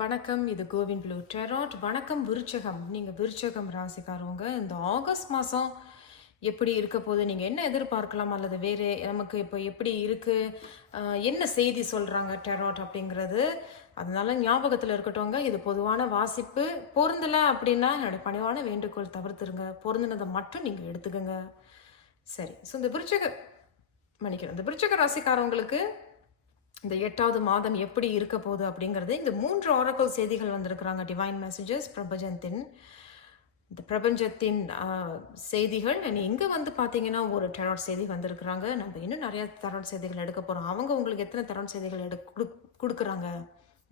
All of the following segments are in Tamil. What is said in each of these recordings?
வணக்கம். இது கோவின் ப்ளூ டெராட். வணக்கம் விருச்சகம். நீங்கள் விருச்சகம் ராசிக்காரவங்க இந்த ஆகஸ்ட் மாதம் எப்படி இருக்க போது, நீங்கள் என்ன எதிர்பார்க்கலாம் அல்லது வேறு நமக்கு இப்போ எப்படி இருக்குது, என்ன செய்தி சொல்கிறாங்க டெராட் அப்படிங்கிறது அதனால ஞாபகத்தில் இருக்கட்டவங்க. இது பொதுவான வாசிப்பு. பொருந்தலை அப்படின்னா என்னுடைய பணிவான வேண்டுகோள் தவிர்த்துருங்க. பொருந்தினதை மட்டும் நீங்கள் எடுத்துக்கோங்க. சரி. ஸோ இந்த விருச்சக ராசிக்காரவங்களுக்கு இந்த 8வது மாதம் எப்படி இருக்க போகுது அப்படிங்கிறது இந்த 3 ஆரக்கல் செய்திகள் வந்திருக்கிறாங்க. டிவைன் மெசேஜஸ் இந்த பிரபஞ்சத்தின் செய்திகள். இங்கே வந்து பார்த்தீங்கன்னா ஒரு டெராட் செய்தி வந்திருக்கிறாங்க. நம்ம இன்னும் நிறைய டெராட் செய்திகள் எடுக்க போகிறோம். அவங்க உங்களுக்கு எத்தனை டெராட் செய்திகள் கொடுக்குறாங்க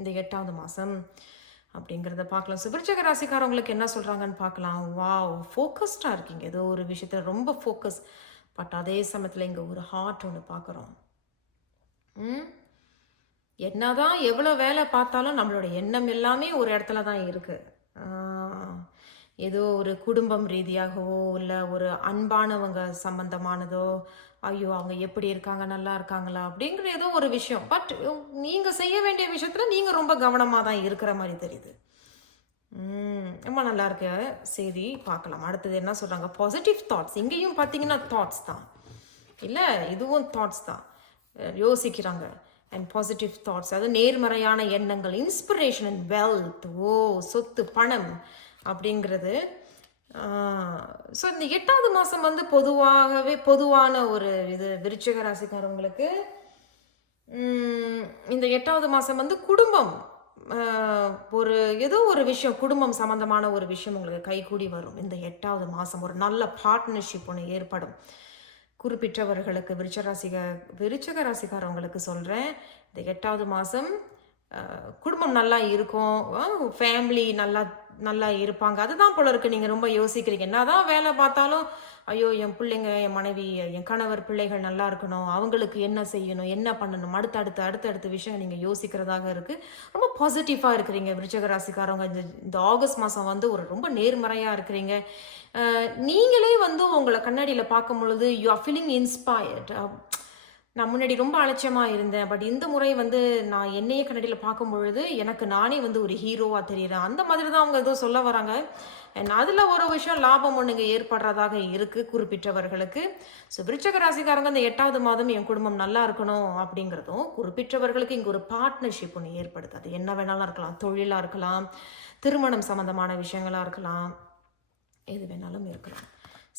இந்த 8வது மாதம் அப்படிங்கிறத பார்க்கலாம். விருச்சிக ராசிக்காரவங்களுக்கு என்ன சொல்கிறாங்கன்னு பார்க்கலாம். வாவ், ஃபோக்கஸ்டாக இருக்கீங்க. ஏதோ ஒரு விஷயத்தில் ரொம்ப ஃபோக்கஸ். பட் அதே சமயத்தில் இங்கே ஒரு ஹார்ட் ஒன்று பார்க்குறோம். என்னதான் எவ்வளோ வேலை பார்த்தாலும் நம்மளோட எண்ணம் எல்லாமே ஒரு இடத்துல தான் இருக்குது. ஏதோ ஒரு குடும்பம் ரீதியாகவோ இல்லை ஒரு அன்பானவங்க சம்பந்தமானதோ, ஐயோ அவங்க எப்படி இருக்காங்க, நல்லா இருக்காங்களா அப்படிங்கிற ஏதோ ஒரு விஷயம். பட் நீங்கள் செய்ய வேண்டிய விஷயத்தில் நீங்கள் ரொம்ப கவனமாக தான் இருக்கிற மாதிரி தெரியுது. ரொம்ப நல்லா இருக்க செய்தி பார்க்கலாம். அடுத்தது என்ன சொல்கிறாங்க, பாசிட்டிவ் தாட்ஸ். இங்கேயும் பார்த்தீங்கன்னா தாட்ஸ் தான், இல்லை இதுவும் தாட்ஸ் தான். யோசிக்கிறாங்க அண்ட் பாசிட்டிவ் தாட்ஸ், அது நேர்மறையான எண்ணங்கள், இன்ஸ்பிரேஷன் அண்ட் வெல்த். சொத்து பணம் அப்படிங்கிறது. ஸோ இந்த 8வது மாதம் வந்து பொதுவான ஒரு இது விருச்சிக ராசிக்காரவங்களுக்கு. இந்த 8வது மாதம் வந்து குடும்பம், ஒரு ஏதோ ஒரு விஷயம், குடும்பம் சம்பந்தமான ஒரு விஷயம் உங்களுக்கு கைகூடி வரும். இந்த 8வது மாதம் ஒரு நல்ல பார்ட்னர்ஷிப் ஒன்று ஏற்படும். குறிப்பிட்டவர்களுக்கு விருச்சிக ராசிக்காரவங்களுக்கு சொல்கிறேன். இந்த 8வது மாதம் குடும்பம் நல்லா இருக்கும், ஃபேமிலி நல்லா இருப்பாங்க. அதுதான் போல இருக்குது. நீங்கள் ரொம்ப யோசிக்கிறீங்க. என்னதான் வேலை பார்த்தாலும் ஐயோ என் பிள்ளைங்க, என் மனைவி, என் கணவர், பிள்ளைகள் நல்லா இருக்கணும், அவங்களுக்கு என்ன செய்யணும், என்ன பண்ணணும், அடுத்தடுத்த விஷயம் நீங்கள் யோசிக்கிறதாக இருக்குது. ரொம்ப பாசிட்டிவாக இருக்கிறீங்க விருச்சிக ராசிக்காரவங்க. இந்த ஆகஸ்ட் மாதம் வந்து ஒரு ரொம்ப நேர்மறையாக இருக்கிறீங்க. நீங்களே வந்து உங்களை கண்ணாடியில் பார்க்கும் பொழுது யூ ஆர் ஃபீலிங் இன்ஸ்பயர்ட். நான் முன்னாடி ரொம்ப அலட்சியமாக இருந்தேன், பட் இந்த முறை வந்து நான் என்னையே கண்ணாடியில் பார்க்கும் பொழுது எனக்கு நானே வந்து ஒரு ஹீரோவாக தெரியுறேன். அந்த மாதிரி தான் அவங்க ஏதோ சொல்ல வராங்க. அதில் ஒரு விஷயம் லாபம் ஒன்றுங்க ஏற்படுறதாக இருக்குது குறிப்பிட்டவர்களுக்கு. ஸோ விருச்சிக ராசிக்காரங்க இந்த 8வது மாதம் என் குடும்பம் நல்லா இருக்கணும் அப்படிங்கிறதும், குறிப்பிட்டவர்களுக்கு இங்கே ஒரு பார்ட்னர்ஷிப் ஒன்று ஏற்படுது. அது என்ன வேணாலும் இருக்கலாம், தொழிலாக இருக்கலாம், திருமணம் சம்மந்தமான விஷயங்களாக இருக்கலாம், எது வேணாலும் இருக்கலாம்.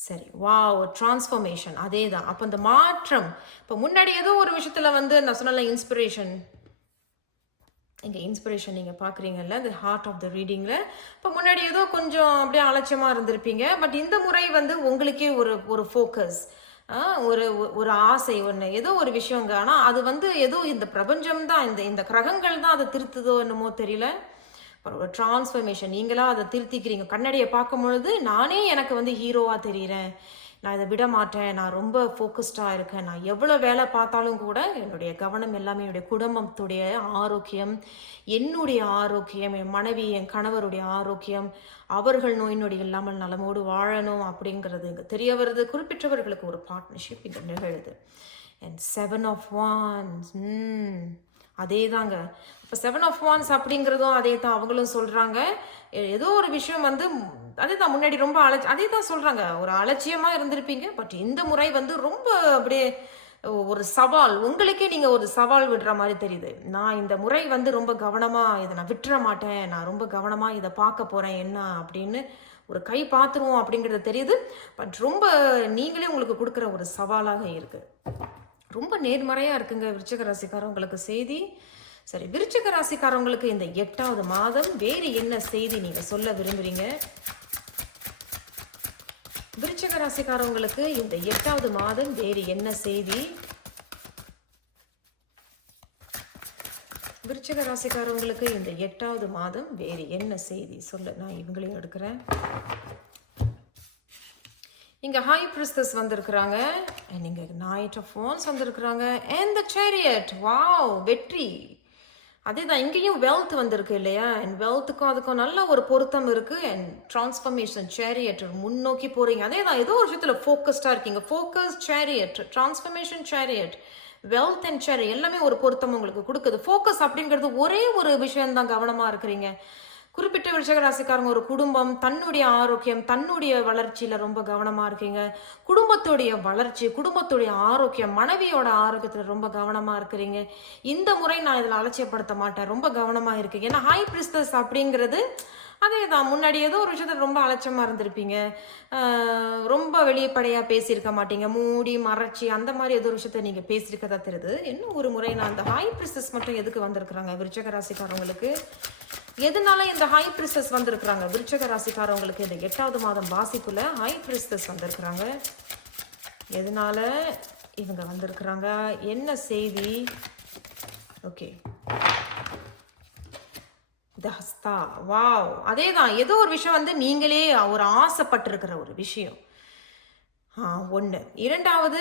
சரி, வாவ், டிரான்ஸ்ஃபர்மேஷன். அதே தான். அப்போ இந்த மாற்றம், இப்போ முன்னாடி ஏதோ ஒரு விஷயத்தில் வந்து நான் சொன்ன இன்ஸ்பிரேஷன், இங்கே இன்ஸ்பிரேஷன் நீங்கள் பார்க்குறீங்கல்ல இந்த ஹார்ட் ஆஃப் த ரீடிங்கில். இப்போ முன்னாடி ஏதோ கொஞ்சம் அப்படியே அலட்சியமாக இருந்திருப்பீங்க. பட் இந்த முறை வந்து உங்களுக்கே ஒரு ஃபோக்கஸ், ஒரு ஆசை ஒன்று, ஏதோ ஒரு விஷயங்க. ஆனால் அது வந்து ஏதோ இந்த பிரபஞ்சம் தான், இந்த கிரகங்கள் தான் அதை திருத்துதோ என்னமோ தெரியல. ஒரு டிரான்ஸ்ஃபர்மேஷன். நீங்களாக அதை திருத்திக்கிறீங்க. கண்ணாடியை பார்க்கும் பொழுது நானே எனக்கு வந்து ஹீரோவாக தெரிகிறேன், நான் இதை விட மாட்டேன், நான் ரொம்ப ஃபோக்கஸ்டாக இருக்கேன், நான் எவ்வளோ வேலை பார்த்தாலும் கூட என்னுடைய கவனம் எல்லாமே என்னுடைய குடும்பத்துடைய ஆரோக்கியம், என்னுடைய ஆரோக்கியம், என் மனைவி, என் கணவருடைய ஆரோக்கியம், அவர்கள் நோய் நொடி இல்லாமல் நலமோடு வாழணும் அப்படிங்கிறது இங்கே தெரிய வருது. குறிப்பிட்டவர்களுக்கு ஒரு பார்ட்னர்ஷிப் இங்கே நிகழுது. And 7 of Wands. அதே தாங்க. இப்போ 7 of Wands அப்படிங்கிறதும் அதே தான் அவங்களும் சொல்கிறாங்க. ஏதோ ஒரு விஷயம் வந்து அதே தான், முன்னாடி ரொம்ப அதே தான் சொல்கிறாங்க, ஒரு அலட்சியமாக இருந்திருப்பீங்க. பட் இந்த முறை வந்து ரொம்ப அப்படியே ஒரு சவால், உங்களுக்கே நீங்கள் ஒரு சவால் விடுற மாதிரி தெரியுது. நான் இந்த முறை வந்து ரொம்ப கவனமாக இதை நான் விட்டுற மாட்டேன், நான் ரொம்ப கவனமாக இதை பார்க்க போகிறேன் என்ன அப்படின்னு ஒரு கை பார்த்துருவோம் அப்படிங்கிறது தெரியுது. பட் ரொம்ப நீங்களே உங்களுக்கு கொடுக்குற ஒரு சவாலாக இருக்குது. ரொம்ப நேர்மறையாக இருக்குங்க விருச்சிக ராசிக்காரவங்களுக்கு செய்தி. சரி, விருச்சிக ராசிக்காரவங்களுக்கு இந்த 8வது மாதம் வேறு என்ன செய்தி நீங்கள் சொல்ல விரும்புகிறீங்க? விருச்சிக ராசிக்காரவங்களுக்கு இந்த 8வது மாதம் வேறு என்ன செய்தி? விருச்சிக ராசிக்காரவங்களுக்கு இந்த 8வது மாதம் வேறு என்ன செய்தி சொல்ல நான் இவங்களையும் எடுக்கிறேன். இங்கே ஹை பிரிஸ்டஸ் வந்திருக்கிறாங்க, இங்கே நைட் ஆஃப் வான்ஸ் வந்திருக்கிறாங்க, அண்ட் த சேரியட். வாவ், வெற்றி. அதே தான் இங்கேயும் வெல்த் வந்திருக்கு இல்லையா? அண்ட் வெல்த்துக்கும் அதுக்கும் நல்ல ஒரு பொருத்தம் இருக்குது. அண்ட் டிரான்ஸ்ஃபர்மேஷன், சேரியட், முன்னோக்கி போகிறீங்க. அதே தான், ஏதோ ஒரு விஷயத்தில் ஃபோக்கஸ்டாக இருக்கீங்க. Focus, chariot, transformation, chariot, wealth and share எல்லாமே ஒரு பொருத்தம் உங்களுக்கு கொடுக்குது. ஃபோக்கஸ் அப்படிங்கிறது ஒரே ஒரு விஷயம் தான் கவனமாக இருக்கிறீங்க. குறிப்பிட்ட விருச்சிக ராசிக்காரங்க ஒரு குடும்பம், தன்னுடைய ஆரோக்கியம், தன்னுடைய வளர்ச்சியில் ரொம்ப கவனமாக இருக்கீங்க. குடும்பத்துடைய வளர்ச்சி, குடும்பத்துடைய ஆரோக்கியம், மனைவியோட ஆரோக்கியத்தில் ரொம்ப கவனமாக இருக்கிறீங்க. இந்த முறை நான் இதில் அலட்சியப்படுத்த மாட்டேன், ரொம்ப கவனமாக இருக்கீங்க. ஏன்னா ஹை பிரிஸ்டஸ் அப்படிங்கிறது அதே தான். முன்னாடி ஏதோ ஒரு விஷயத்தில் ரொம்ப அலட்சியமாக இருந்திருப்பீங்க, ரொம்ப வெளிப்படையாக பேசியிருக்க மாட்டீங்க, மூடி மறைச்சி அந்த மாதிரி ஏதோ ஒரு விஷயத்த நீங்கள் பேசியிருக்கதா தெரியுது. இன்னும் ஒரு முறை நான் அந்த ஹை பிரிஸ்டஸ் மட்டும் எதுக்கு வந்திருக்கிறாங்க விருச்சிக ராசிக்காரங்களுக்கு, எதனால இந்த ஹை பிரிஸ்டஸ் வந்திருக்கிறாங்க விருச்சிக ராசிக்காரவங்களுக்கு இந்த 8வது மாதம் வாசிப்புல ஹை பிரிஸ்டஸ் வந்திருக்கிறாங்க, எதனால இவங்க வந்திருக்கிறாங்க, என்ன செய்தி? ஓகே, தஸ்தா, வாவ், அதே தான். ஏதோ ஒரு விஷயம் வந்து நீங்களே ஒரு ஆசைப்பட்டிருக்கிற ஒரு விஷயம். ஒன்று. இரண்டாவது,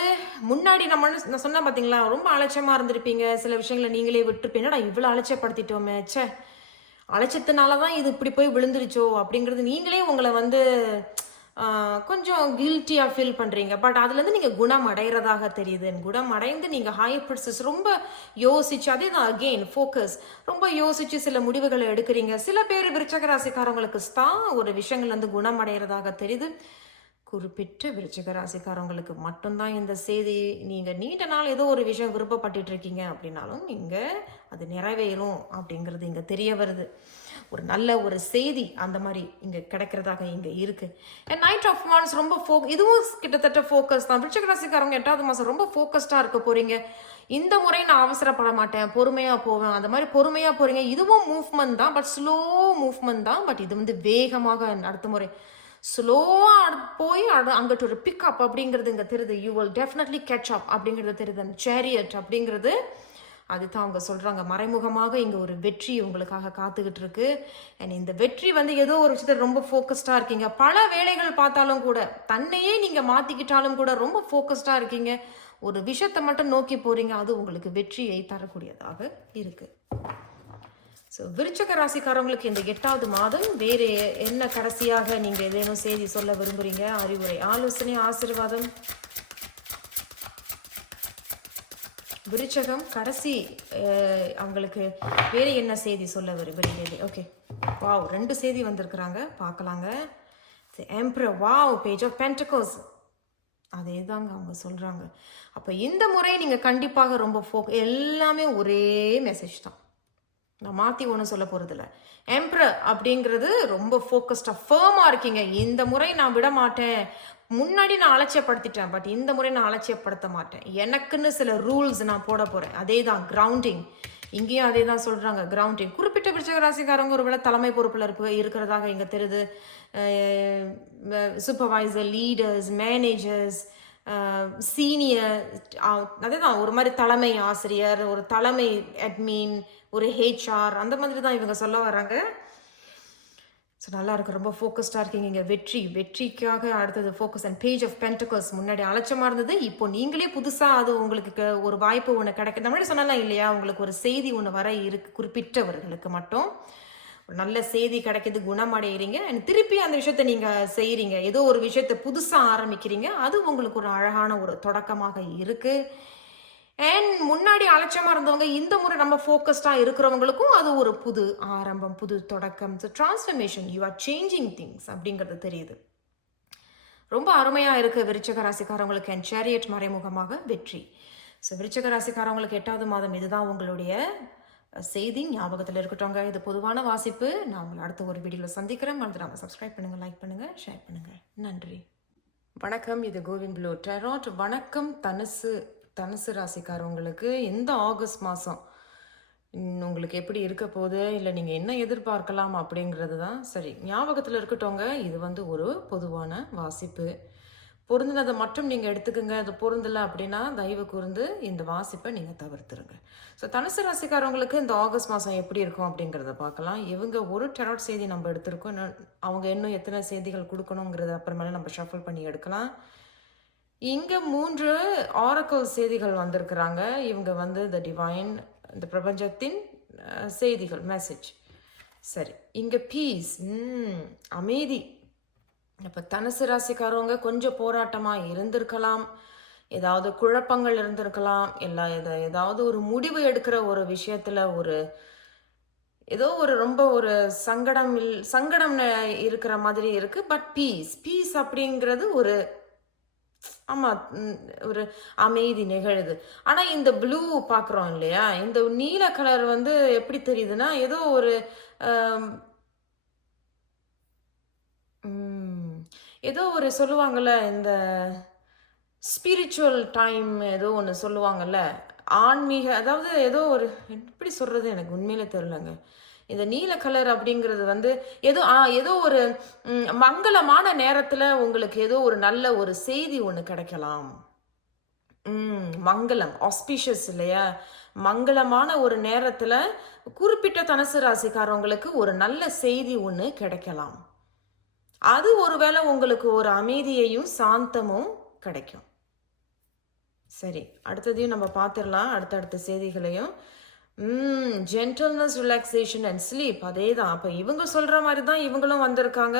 முன்னாடி நான் சொன்னேன் பார்த்தீங்களா, ரொம்ப அலட்சியமாக இருந்திருப்பீங்க, சில விஷயங்களை நீங்களே விட்டுருப்பீங்க. என்னடா இவ்வளோ அலட்சியப்படுத்திட்டோமே, ச்சே அலட்சியத்தினால தான் இது இப்படி போய் விழுந்துருச்சோ அப்படிங்கிறது நீங்களே உங்களை வந்து கொஞ்சம் கில்ட்டியாக ஃபீல் பண்ணுறீங்க. பட் அதுலேருந்து நீங்கள் குணம் அடைகிறதாக தெரியுது. குணம் அடைந்து நீங்கள் ஹை பிரிஸ்டஸ் ரொம்ப யோசிச்சு, அதே தான் அகெயின் ஃபோக்கஸ், ரொம்ப யோசிச்சு சில முடிவுகளை எடுக்கிறீங்க. சில பேர் விருச்சிக ராசிக்காரங்களுக்கு தான் ஒரு விஷயங்கள் வந்து குணம் அடைகிறதாக தெரியுது. குறிப்பிட்ட விருச்சிக ராசிக்காரங்களுக்கு மட்டும்தான் இந்த செய்தி. நீங்கள் நீண்ட நாள் ஏதோ ஒரு விஷயம் விருப்பப்பட்டு இருக்கீங்க அப்படின்னாலும் நீங்கள் அது நிறைவேறும் அப்படிங்கிறது இங்கே தெரிய வருது. ஒரு நல்ல ஒரு செய்தி அந்த மாதிரி இங்கே கிடைக்கிறதாக இங்கே இருக்கு. நைட் ஆஃப் வான்ஸ் ரொம்ப இதுவும் கிட்டத்தட்ட ஃபோக்கஸ் தான். விருச்சிக ராசிக்காரங்க 8வது மாதம் ரொம்ப ஃபோக்கஸ்டாக இருக்க போறீங்க. இந்த முறை நான் அவசரப்பட மாட்டேன், பொறுமையாக போவேன், அந்த மாதிரி பொறுமையாக போறீங்க. இதுவும் மூவ்மெண்ட் தான், பட் ஸ்லோ மூவ்மெண்ட் தான். பட் இது வந்து வேகமாக அடுத்த முறை ஸ்லோவாக போய் அங்கிட்ட ஒரு பிக்அப் அப்படிங்கிறது இங்கே தெரியுது. You will definitely catch up அப்படிங்கிறது தெரியுது. அந்த சேரியட் அப்படிங்கிறது அதுதான் அவங்க சொல்கிறாங்க. மறைமுகமாக இங்கே ஒரு வெற்றி உங்களுக்காக காத்துக்கிட்டு இருக்கு. அண்ட் இந்த வெற்றி வந்து ஏதோ ஒரு விஷயத்தில் ரொம்ப ஃபோக்கஸ்டாக இருக்கீங்க. பல வேலைகள் பார்த்தாலும் கூட, தன்னையே நீங்கள் மாற்றிக்கிட்டாலும் கூட ரொம்ப ஃபோக்கஸ்டாக இருக்கீங்க. ஒரு விஷயத்தை மட்டும் நோக்கி போகிறீங்க, அது உங்களுக்கு வெற்றியை தரக்கூடியதாக இருக்குது. ஸோ விருச்சிக ராசிக்காரங்களுக்கு இந்த 8வது மாதம் வேறு என்ன கடைசியாக நீங்கள் ஏதேனும் செய்தி சொல்ல விரும்புகிறீங்க? அறிவுரை, ஆலோசனை, ஆசீர்வாதம். விருச்சகம் கடைசி அவங்களுக்கு வேறு என்ன செய்தி சொல்ல விரும்புகிறீங்க? ஓகே, வாவ், 2 செய்தி வந்திருக்கிறாங்க, பார்க்கலாங்க. Emperor, wow, page of pentacles, அதே தாங்க அவங்க சொல்கிறாங்க. அப்போ இந்த முறை நீங்கள் கண்டிப்பாக ரொம்ப எல்லாமே ஒரே மெசேஜ் தான், நான் மாற்றி ஒன்றும் சொல்ல போகிறதில்ல. எம்பரர் அப்படிங்கிறது ரொம்ப ஃபோக்கஸ்டாக ஃபர்மாக இருக்கீங்க. இந்த முறை நான் விட மாட்டேன், முன்னாடி நான் அலட்சியப்படுத்திட்டேன், பட் இந்த முறை நான் அலட்சியப்படுத்த மாட்டேன், எனக்குன்னு சில ரூல்ஸ் நான் போட போகிறேன். அதே தான் கிரவுண்டிங், இங்கேயும் அதே தான் சொல்கிறாங்க, கிரவுண்டிங். குறிப்பிட்ட விருச்சிக ராசிக்காரங்க ஒரு வேளை தலைமை பொறுப்பில் இருக்கிறதாக இங்கே தெரியுது. சூப்பர்வைசர், லீடர்ஸ், மேனேஜர்ஸ், சீனியர், அதே தான் ஒரு மாதிரி தலைமை ஆசிரியர், ஒரு தலைமை அட்மின், ஒரு ஹெச்ஆர், அந்த மாதிரி தான் இவங்க சொல்ல வராங்க. ஸோ நல்லா இருக்கு, ரொம்ப ஃபோக்கஸ்டாக இருக்கீங்க. இங்கே வெற்றிக்காக அடுத்தது focus. And page of pentacles, முன்னாடி அலட்சியமாக இருந்தது, இப்போ நீங்களே புதுசாக அது உங்களுக்கு ஒரு வாய்ப்பு ஒன்று கிடைக்குது. முன்னாடி சொன்னாலாம் இல்லையா, உங்களுக்கு ஒரு செய்தி ஒன்று வர இருக்கு, குறிப்பிட்டவர்களுக்கு மட்டும் ஒரு நல்ல செய்தி கிடைக்கிது, குணமடைகிறீங்க. அண்ட் திருப்பி அந்த விஷயத்த நீங்கள் செய்கிறீங்க, ஏதோ ஒரு விஷயத்தை புதுசாக ஆரம்பிக்கிறீங்க, அது உங்களுக்கு ஒரு அழகான ஒரு தொடக்கமாக இருக்குது. அண்ட் முன்னாடி அலட்சியமாக இருந்தவங்க இந்த முறை நம்ம ஃபோக்கஸ்டாக இருக்கிறவங்களுக்கும் அது ஒரு புது ஆரம்பம், புது தொடக்கம். So transformation, you are changing things அப்படிங்கிறது தெரியுது. ரொம்ப அருமையாக இருக்குது விருச்சிக ராசிக்காரவங்களுக்கு. அண்ட் சேரியட் மறைமுகமாக வெற்றி. ஸோ விருச்சிக ராசிக்காரவங்களுக்கு 8வது மாதம் இதுதான் உங்களுடைய செய்தி, ஞாபகத்தில் இருக்கட்டோங்க. இது பொதுவான வாசிப்பு. நான் உங்களை அடுத்த ஒரு வீடியோவில் சந்திக்கிறேன். மறந்துடாமல் சப்ஸ்கிரைப் பண்ணுங்கள், லைக் பண்ணுங்கள், ஷேர் பண்ணுங்கள். நன்றி, வணக்கம். இது கோவிந்த் ப்ளூ டெராட். வணக்கம் தனுசு ராசிக்காரவங்களுக்கு இந்த ஆகஸ்ட் மாதம் உங்களுக்கு எப்படி இருக்க போகுது, இல்லை நீங்கள் என்ன எதிர்பார்க்கலாம் அப்படிங்கிறது தான். சரி, ஞாபகத்தில் இருக்கட்டோங்க, இது வந்து ஒரு பொதுவான வாசிப்பு. பொருந்தினதை மட்டும் நீங்கள் எடுத்துக்கோங்க. அது பொருந்தலை அப்படின்னா தயவு கூர்ந்து இந்த வாசிப்பை நீங்கள் தவிர்த்துருங்க. ஸோ தனுசு ராசிக்காரவங்களுக்கு இந்த ஆகஸ்ட் மாதம் எப்படி இருக்கும் அப்படிங்கிறத பார்க்கலாம். இவங்க ஒரு டெராட் செய்தி நம்ம எடுத்திருக்கோம், அவங்க இன்னும் எத்தனை செய்திகள் கொடுக்கணுங்கிறத அப்புறமேல நம்ம ஷஃபிள் பண்ணி எடுக்கலாம். இங்கே 3 ஆரக்கல் செய்திகள் வந்திருக்கிறாங்க. இவங்க வந்து த டிவைன், இந்த பிரபஞ்சத்தின் செய்திகள், மெசேஜ். சரி, இங்கே பீஸ், அமைதி. இப்போ தனுசு ராசிக்காரவங்க கொஞ்சம் போராட்டமாக இருந்திருக்கலாம். ஏதாவது குழப்பங்கள் இருந்திருக்கலாம், ஏதாவது ஒரு முடிவு எடுக்கிற ஒரு விஷயத்துல ஏதோ ரொம்ப ஒரு சங்கடம் இருக்கிற மாதிரி இருக்கு. பட் பீஸ் அப்படிங்கிறது ஆமா, ஒரு அமைதி நிகழுது. ஆனா இந்த ப்ளூ பார்க்குறோம் இல்லையா? இந்த நீல கலர் எப்படி தெரியுதுன்னா, ஏதோ ஒரு அம் ம் ஏதோ சொல்லுவாங்கல்ல, இந்த ஸ்பிரிச்சுவல் டைம் ஏதோ ஒண்ணு சொல்லுவாங்கல்ல. ஆன்மீக அதாவது ஏதோ எப்படி சொல்றது எனக்கு உண்மையிலே தெரியலங்க. இந்த நீல கலர் அப்படிங்கிறது ஏதோ ஒரு மங்களமான நேரத்துல உங்களுக்கு ஏதோ ஒரு நல்ல ஒரு செய்தி ஒண்ணு கிடைக்கலாம். மங்களம், ஆஸ்பிஷியஸ் இல்லையா? மங்களமான ஒரு நேரத்துல குறிப்பிட்ட தனுசு ராசிக்காரவங்களுக்கு ஒரு நல்ல செய்தி ஒண்ணு கிடைக்கலாம். அது ஒருவேளை உங்களுக்கு ஒரு அமைதியையும் சாந்தமும் கிடைக்கும். சரி, அடுத்ததையும் நம்ம பார்த்துடலாம், அடுத்தடுத்த செய்திகளையும். ஜென்டில்னஸ், ரிலாக்ஸேஷன் அண்ட் ஸ்லீப், அதே தான். அப்போ இவங்க சொல்கிற மாதிரி தான் இவங்களும் வந்திருக்காங்க.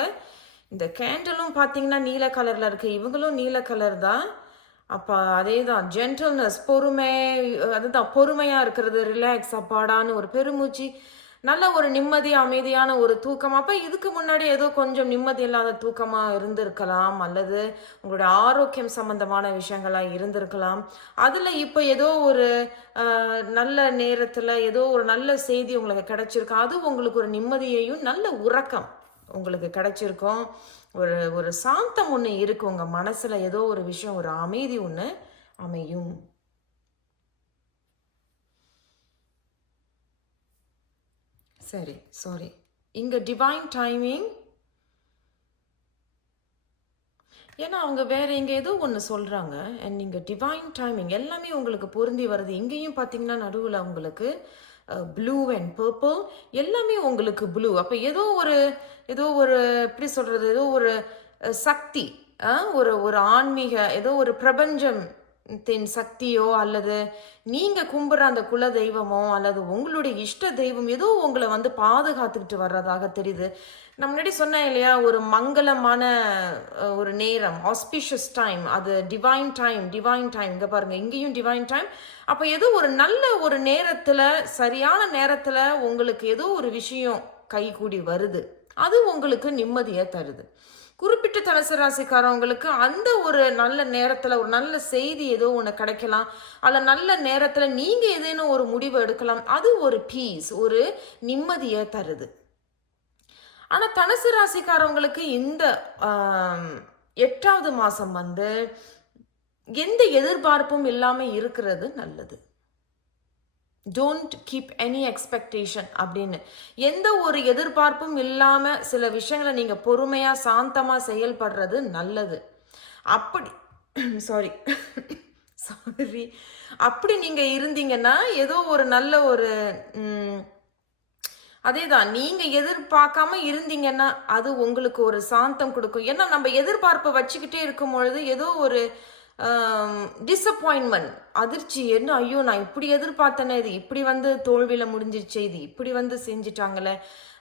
இந்த கேண்டலும் பார்த்தீங்கன்னா நீல கலரில் இருக்குது, இவங்களும் நீல கலர் தான். அப்போ அதே தான், ஜென்டில்னஸ், பொறுமை, அதுதான் பொறுமையாக இருக்கிறது, ரிலாக்ஸ், அப்பாடான்னு ஒரு பெருமூச்சு, நல்ல ஒரு நிம்மதி, அமைதியான ஒரு தூக்கம். அப்போ இதுக்கு முன்னாடி ஏதோ கொஞ்சம் நிம்மதி இல்லாத தூக்கமாக இருந்திருக்கலாம், அல்லது உங்களுடைய ஆரோக்கியம் சம்பந்தமான விஷயங்களாக இருந்திருக்கலாம். அதில் இப்போ ஏதோ ஒரு நல்ல நேரத்தில் ஏதோ ஒரு நல்ல செய்தி உங்களுக்கு கிடைச்சிருக்கும். அது உங்களுக்கு ஒரு நிம்மதியையும் நல்ல உறக்கம் உங்களுக்கு கிடைச்சிருக்கும். ஒரு சாந்தம் ஒன்று இருக்கு உங்கள் மனசில், ஏதோ ஒரு விஷயம், ஒரு அமைதி ஒன்று அமையும். சரி, சாரி, இங்கே டிவைன் டைமிங், ஏன்னா அவங்க வேற இங்கே ஏதோ ஒன்று சொல்கிறாங்க. அண்ட் இங்கே டிவைன் டைமிங் எல்லாமே உங்களுக்கு பொருந்தி வருது. இங்கேயும் பார்த்தீங்கன்னா நடுவில் உங்களுக்கு ப்ளூ அண்ட் பர்பிள், எல்லாமே உங்களுக்கு ப்ளூ. அப்போ ஏதோ ஒரு எப்படி சொல்கிறது, ஏதோ ஒரு சக்தி, ஒரு ஆன்மீக, ஏதோ ஒரு பிரபஞ்சம் சக்தியோ, அல்லது நீங்க கும்புற அந்த குல தெய்வமோ, அல்லது உங்களுடைய இஷ்ட தெய்வம் ஏதோ உங்களை பாதுகாத்துக்கிட்டு வர்றதாக தெரியுது. நான் முன்னாடி சொன்னேன் இல்லையா, ஒரு மங்களமான ஒரு நேரம், ஆஸ்பிஷியஸ் டைம், அது டிவைன் டைம். இங்க பாருங்க, இங்கேயும் டிவைன் டைம். அப்ப ஏதோ ஒரு நல்ல ஒரு நேரத்துல, சரியான நேரத்துல உங்களுக்கு ஏதோ ஒரு விஷயம் கைகூடி வருது, அது உங்களுக்கு நிம்மதியை தருது. குறிப்பிட்ட தனுசு ராசிக்காரவங்களுக்கு அந்த ஒரு நல்ல நேரத்தில் ஒரு நல்ல செய்தி ஏதோ ஒன்று கிடைக்கலாம், அல்ல நல்ல நேரத்தில் நீங்கள் ஏதேனும் ஒரு முடிவு எடுக்கலாம். அது ஒரு பீஸ், ஒரு நிம்மதியை தருது. ஆனால் தனுசு ராசிக்காரவங்களுக்கு இந்த 8வது மாதம் எந்த எதிர்பார்ப்பும் இல்லாமல் இருக்கிறது நல்லது. டோன்ட் கீப் எனி எக்ஸ்பெக்டேஷன் அப்படின்னு, எந்த ஒரு எதிர்பார்ப்பும் இல்லாமல் சில விஷயங்களை நீங்கள் பொறுமையாக சாந்தமாக செயல்படுறது நல்லது. அப்படி சாரி அப்படி நீங்கள் இருந்தீங்கன்னா ஏதோ ஒரு நல்ல ஒரு அதே தான், நீங்கள் எதிர்பார்க்காம இருந்தீங்கன்னா அது உங்களுக்கு ஒரு சாந்தம் கொடுக்கும். ஏன்னா நம்ம எதிர்பார்ப்பை வச்சுக்கிட்டே இருக்கும் பொழுது ஏதோ ஒரு டிசப்பாயின்மெண்ட், அதிர்ச்சி, என்ன ஐயோ நான் இப்படி எதிர்பார்த்தேனே, இது இப்படி தோல்வியில் முடிஞ்சிருச்சு, இது இப்படி செஞ்சிட்டாங்களே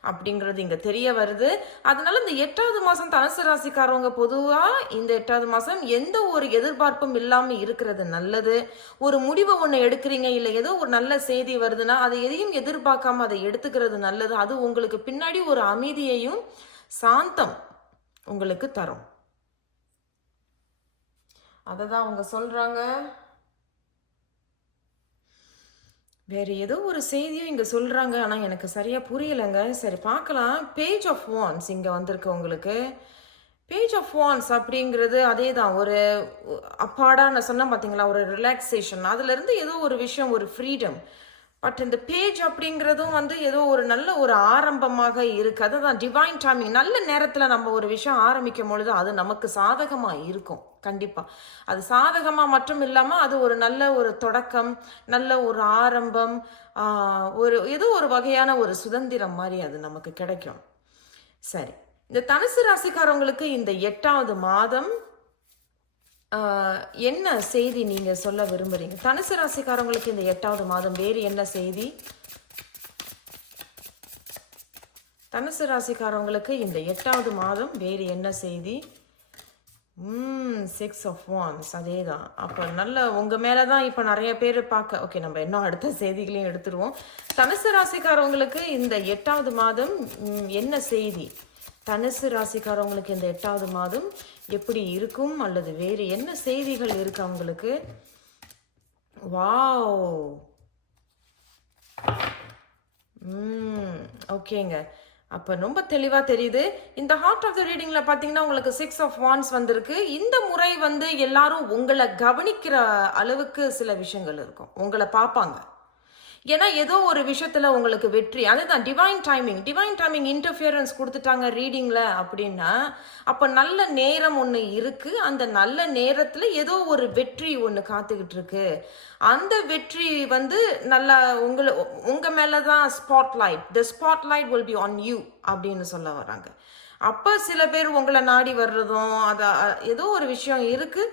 அப்படிங்கிறது இங்கே தெரிய வருது. அதனால இந்த 8வது மாதம் தனுசு ராசிக்காரவங்க பொதுவாக இந்த 8வது மாதம் எந்த ஒரு எதிர்பார்ப்பும் இல்லாமல் இருக்கிறது நல்லது. ஒரு முடிவை ஒன்று எடுக்கிறீங்க, இல்லை ஏதோ ஒரு நல்ல செய்தி வருதுன்னா அதை எதையும் எதிர்பார்க்காம அதை எடுத்துக்கிறது நல்லது. அது உங்களுக்கு பின்னாடி ஒரு அமைதியையும் சாந்தம் உங்களுக்கு தரும். அதை தான் அவங்க சொல்கிறாங்க. வேறு ஏதோ ஒரு செய்தியும் இங்கே சொல்கிறாங்க, ஆனால் எனக்கு சரியாக புரியலைங்க. சரி, பார்க்கலாம். பேஜ் ஆஃப் வான்ஸ் இங்கே வந்திருக்கு உங்களுக்கு. பேஜ் ஆஃப் வான்ஸ் அப்படிங்கிறது அதே தான், ஒரு அப்பாடா நான் சொன்னேன் பார்த்தீங்களா, ஒரு ரிலாக்ஸேஷன், அதுலேருந்து ஏதோ ஒரு விஷயம், ஒரு ஃப்ரீடம். பட் இந்த பேஜ் அப்படிங்கிறதும் ஏதோ ஒரு நல்ல ஒரு ஆரம்பமாக இருக்குது. அதுதான் டிவைன் டைமிங். நல்ல நேரத்தில் நம்ம ஒரு விஷயம் ஆரம்பிக்கும் பொழுது அது நமக்கு சாதகமாக இருக்கும். கண்டிப்பாக அது சாதகமாக மட்டும் இல்லாமல் அது ஒரு நல்ல ஒரு தொடக்கம், நல்ல ஒரு ஆரம்பம், ஏதோ ஒரு வகையான ஒரு சுதந்திரம் மாதிரி அது நமக்கு கிடைக்கும். சரி, இந்த தனுசு ராசிக்காரவங்களுக்கு இந்த 8வது மாதம் என்ன செய்தி நீங்கள் சொல்ல விரும்புகிறீங்க? தனுசு ராசிக்காரங்களுக்கு இந்த 8வது மாதம் வேறு என்ன செய்தி? தனுசு ராசிக்காரவங்களுக்கு இந்த 8வது மாதம் வேறு என்ன செய்தி? சிக்ஸ் ஆஃப் வான்ஸ் அதே தான். அப்போ நல்ல உங்கள் மேலே தான் இப்போ நிறைய பேர் பார்க்க ஓகே நம்ம இன்னும் அடுத்த செய்திகளையும் எடுத்துருவோம். தனுசு ராசிக்காரவங்களுக்கு இந்த 8வது மாதம் என்ன செய்தி? தனுசு ராசிக்காரவங்களுக்கு இந்த 8வது மாதம் எப்படி இருக்கும் அல்லது வேறு என்ன செய்திகள் இருக்கு அவங்களுக்கு? வாவ். ஓகேங்க. அப்போ ரொம்ப தெளிவாக தெரியுது. இந்த ஹார்ட் ஆஃப் த ரீடிங்கில் பார்த்தீங்கன்னா உங்களுக்கு 6 ஆஃப் வான்ஸ் வந்திருக்கு. இந்த முறை வந்து எல்லாரும் உங்களை கவனிக்கிற அளவுக்கு சில விஷயங்கள் இருக்கும். உங்களை பார்ப்பாங்க. ஏன்னா ஏதோ ஒரு விஷயத்துல உங்களுக்கு வெற்றி, அதுதான் டிவைன் டைமிங் இன்டர்ஃபியரன்ஸ் கொடுத்துட்டாங்க ரீடிங்ல அப்படின்னா, அப்ப நல்ல நேரம் ஒன்று இருக்கு. அந்த நல்ல நேரத்துல ஏதோ ஒரு வெற்றி ஒன்று காத்துக்கிட்டு இருக்கு. அந்த வெற்றி வந்து நல்லா உங்க மேலதான் spotlight, the spotlight will be on you அப்படின்னு சொல்ல வராங்க. அப்ப சில பேர் உங்களை நாடி வர்றதும் ஏதோ ஒரு விஷயம் இருக்கு.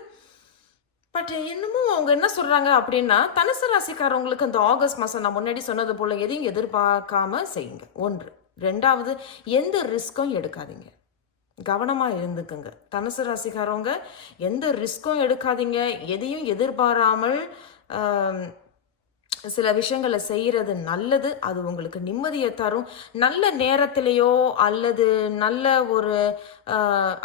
பட் என்னமோ அவங்க என்ன சொல்றாங்க அப்படின்னா, தனுசு ராசிக்காரவங்களுக்கு இந்த ஆகஸ்ட் மாதம் நான் முன்னாடி சொன்னது போல எதையும் எதிர்பார்க்காம செய்யுங்க. 1. 2வது, எந்த ரிஸ்க்கும் எடுக்காதீங்க. கவனமாக இருந்துக்குங்க. தனுசு ராசிக்காரவங்க எந்த ரிஸ்க்கும் எடுக்காதீங்க. எதையும் எதிர்பாராமல் சில விஷயங்களை செய்கிறது நல்லது. அது உங்களுக்கு நிம்மதியை தரும். நல்ல நேரத்திலேயோ அல்லது நல்ல ஒரு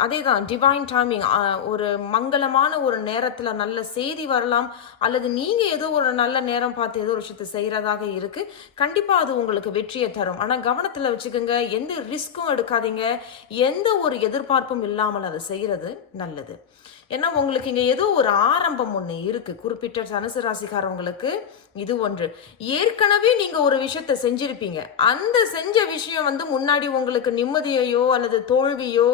அதே தான் டிவைன் டைமிங், ஒரு மங்களமான ஒரு நேரத்தில் நல்ல செய்தி வரலாம். அல்லது நீங்கள் ஏதோ ஒரு நல்ல நேரம் பார்த்து ஏதோ ஒரு விஷயத்தை செய்கிறதாக இருக்குது. கண்டிப்பாக அது உங்களுக்கு வெற்றியை தரும். ஆனால் கவனத்தில் வச்சுக்கோங்க, எந்த ரிஸ்க்கும் எடுக்காதீங்க. எந்த ஒரு எதிர்பார்ப்பும் இல்லாமல் அதை செய்கிறது நல்லது. ஏன்னா உங்களுக்கு இங்கே ஏதோ ஒரு ஆரம்பம் ஒன்று இருக்குது. குறிப்பிட்ட தனுசு ராசிக்காரவங்களுக்கு இது ஒன்று. ஏற்கனவே நீங்கள் ஒரு விஷயத்த செஞ்சிருப்பீங்க. அந்த செஞ்ச விஷயம் வந்து முன்னாடி உங்களுக்கு நிம்மதியையோ அல்லது தோல்வியோ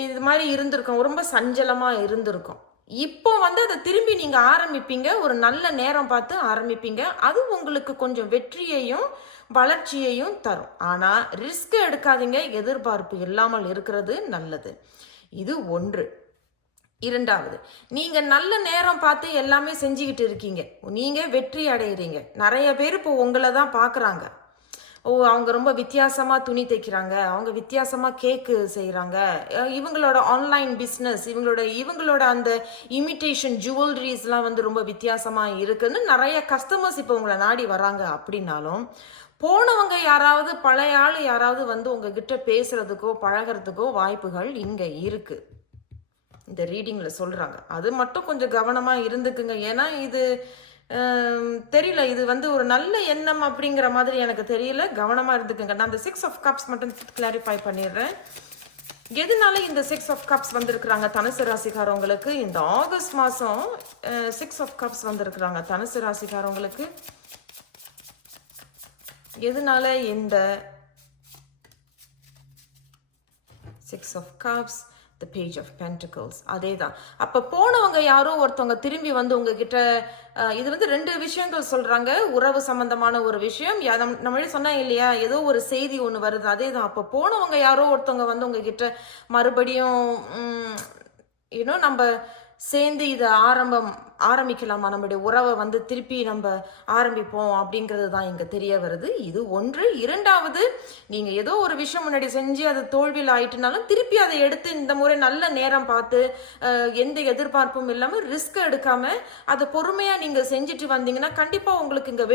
இது மாதிரி இருந்திருக்கும். ரொம்ப சஞ்சலமாக இருந்திருக்கும். இப்போ வந்து அதை திரும்பி நீங்கள் ஆரம்பிப்பீங்க. ஒரு நல்ல நேரம் பார்த்து ஆரம்பிப்பீங்க. அது உங்களுக்கு கொஞ்சம் வெற்றியையும் வளர்ச்சியையும் தரும். ஆனால் ரிஸ்க் எடுக்காதீங்க. எதிர்பார்ப்பு இல்லாமல் இருக்கிறது நல்லது. இது 1. 2வது, நீங்க நல்ல நேரம் பார்த்து எல்லாமே செஞ்சுக்கிட்டு இருக்கீங்க. நீங்க வெற்றி அடைகிறீங்க. நிறைய பேர் இப்போ உங்களை தான் பார்க்குறாங்க. அவங்க ரொம்ப வித்தியாசமா துணி தைக்கிறாங்க, அவங்க வித்தியாசமா கேக்கு செய்கிறாங்க, இவங்களோட ஆன்லைன் பிஸ்னஸ், இவங்களோட அந்த இமிட்டேஷன் ஜுவல்லரிஸ்லாம் வந்து ரொம்ப வித்தியாசமா இருக்குன்னு நிறைய கஸ்டமர்ஸ் இப்போ உங்களை நாடி வராங்க. அப்படின்னாலும் போனவங்க யாராவது பழைய ஆள் யாராவது வந்து உங்ககிட்ட பேசுறதுக்கோ பழகிறதுக்கோ வாய்ப்புகள் இங்கே இருக்கு. இந்த ரீடிங்கில் சொல்கிறாங்க. அது மட்டும் கொஞ்சம் கவனமாக இருந்துக்குங்க. ஏன்னா இது தெரியல, இது வந்து ஒரு நல்ல எண்ணம் அப்படிங்கிற மாதிரி எனக்கு தெரியல. கவனமாக இருந்துக்குங்க. நான் இந்த 6 ஆஃப் கப்ஸ் மட்டும் கிளாரிஃபை பண்ணிடுறேன். எதனால இந்த 6 ஆஃப் கப்ஸ் வந்திருக்கிறாங்க தனுசு ராசிக்காரவங்களுக்கு? இந்த ஆகஸ்ட் மாதம் 6 ஆஃப் கப்ஸ் வந்திருக்கிறாங்க தனுசு ராசிக்காரவங்களுக்கு. எதனால இந்த 6 of cups, the page of pentacles, அதே தான். அப்போ போனவங்க யாரோ ஒருத்தவங்க திரும்பி வந்து உங்ககிட்ட இது வந்து 2 விஷயங்கள் சொல்கிறாங்க. உறவு சம்பந்தமான ஒரு விஷயம், நம்மளே சொன்னேன் இல்லையா, ஏதோ ஒரு செய்தி ஒன்று வருது. அதே தான். அப்போ போனவங்க யாரோ ஒருத்தவங்க வந்து உங்ககிட்ட மறுபடியும் நம்ம சேர்ந்து இதை ஆரம்பிக்கலாமா, நம்மளுடைய உறவை வந்து திருப்பி நம்ம ஆரம்பிப்போம் அப்படிங்கிறது தான் இங்கே தெரிய வருது. இது 1. 2வது, நீங்கள் ஏதோ ஒரு விஷயம் முன்னாடி செஞ்சு அது தோல்வியில் ஆயிட்டுனாலும் திருப்பி அதை எடுத்து இந்த முறை நல்ல நேரம் பார்த்து எந்த எதிர்பார்ப்பும் இல்லாமல் ரிஸ்க் எடுக்காமல் அதை பொறுமையாக நீங்கள் செஞ்சுட்டு வந்தீங்கன்னா கண்டிப்பாக உங்களுக்கு இங்கே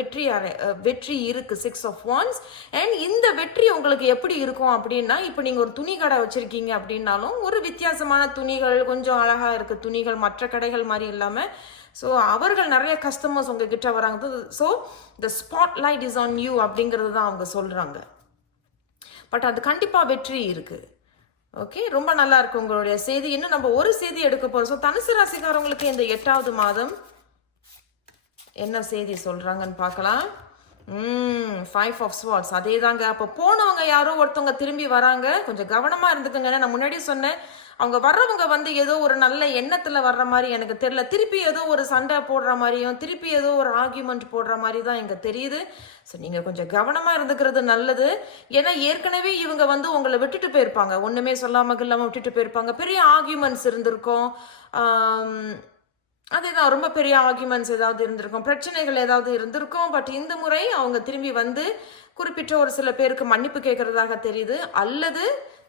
வெற்றி இருக்குது. 6 ஆஃப் வான்ஸ். அண்ட் இந்த வெற்றி உங்களுக்கு எப்படி இருக்கும் அப்படின்னா, இப்போ நீங்கள் ஒரு துணி கடை வச்சுருக்கீங்க அப்படின்னாலும் ஒரு வித்தியாசமான துணிகள், கொஞ்சம் அழகாக இருக்க துணிகள், மற்ற கடைகள் மாதிரி இல்லாமல், ஸோ அவர்கள் நிறைய கஸ்டமர்ஸ் உங்ககிட்ட வராங்க. So the spotlight is on you அப்படிங்கிறது தான் அவங்க சொல்கிறாங்க. பட் அது கண்டிப்பாக வெற்றி இருக்குது. ஓகே, ரொம்ப நல்லா இருக்கு உங்களுடைய செய்தி. இன்னும் நம்ம ஒரு செய்தி எடுக்க போகிறோம். ஸோ தனுசு ராசிக்காரவங்களுக்கு இந்த 8வது மாதம் என்ன செய்தி சொல்கிறாங்கன்னு பார்க்கலாம். 5 ஆஃப் ஸ்வார்ட்ஸ், அதே தாங்க. அப்போ போனவங்க யாரோ ஒருத்தவங்க திரும்பி வராங்க. கொஞ்சம் கவனமாக இருந்துக்குங்க. நான் முன்னாடி சொன்னேன், அவங்க வர்றவங்க வந்து ஏதோ ஒரு நல்ல எண்ணத்தில் வர்ற மாதிரி எனக்கு தெரியல. திருப்பி ஏதோ ஒரு சண்டை போடுற மாதிரியும் திருப்பி ஏதோ ஒரு ஆர்கியூமெண்ட் போடுற மாதிரி தான் இங்கே தெரியுது. ஸோ நீங்கள் கொஞ்சம் கவனமாக இருந்துக்கிறது நல்லது. ஏன்னா ஏற்கனவே இவங்க வந்து உங்களை விட்டுட்டு போயிருப்பாங்க, ஒன்றுமே சொல்லாமல் இல்லாமல் விட்டுட்டு போயிருப்பாங்க. பெரிய ஆர்கியூமெண்ட்ஸ் இருந்திருக்கும். அதேதான் ரொம்ப பெரிய ஆர்குமெண்ட்ஸ் ஏதாவது இருந்திருக்கும், பிரச்சனைகள் ஏதாவது இருந்திருக்கும். பட் இந்த முறை அவங்க திரும்பி வந்து குறிப்பிட்ட ஒரு சில பேருக்கு மன்னிப்பு கேட்கறதாக தெரியுது, அல்லது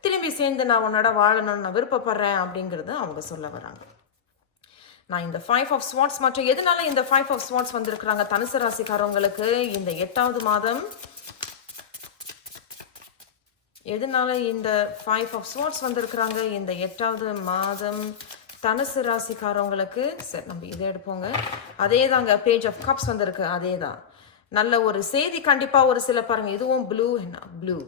திரும்பி சேர்ந்து நான் உன்னோட வாழணும்னு நான் விருப்பப்படுறேன் அப்படிங்கிறது அவங்க சொல்ல வராங்க. நான் இந்த 5 ஆஃப் ஸ்வாட்ஸ் மற்றும் எதனால இந்த 5 ஆஃப் ஸ்வாட்ஸ் வந்திருக்கிறாங்க தனுசு ராசிக்காரவங்களுக்கு இந்த 8வது மாதம், எதனால இந்த 5 ஆஃப் ஸ்வாட்ஸ் வந்திருக்கிறாங்க இந்த 8வது மாதம் தனுசு ராசிக்காரவங்களுக்கு? சரி, நம்ம இதை எடுப்போங்க. அதே தாங்க பேஜ் ஆஃப் கப்ஸ் வந்திருக்கு, அதே தான். நல்ல ஒரு செய்தி கண்டிப்பாக ஒரு சில பாருங்க, இதுவும் ப்ளூ என்ன ப்ளூ.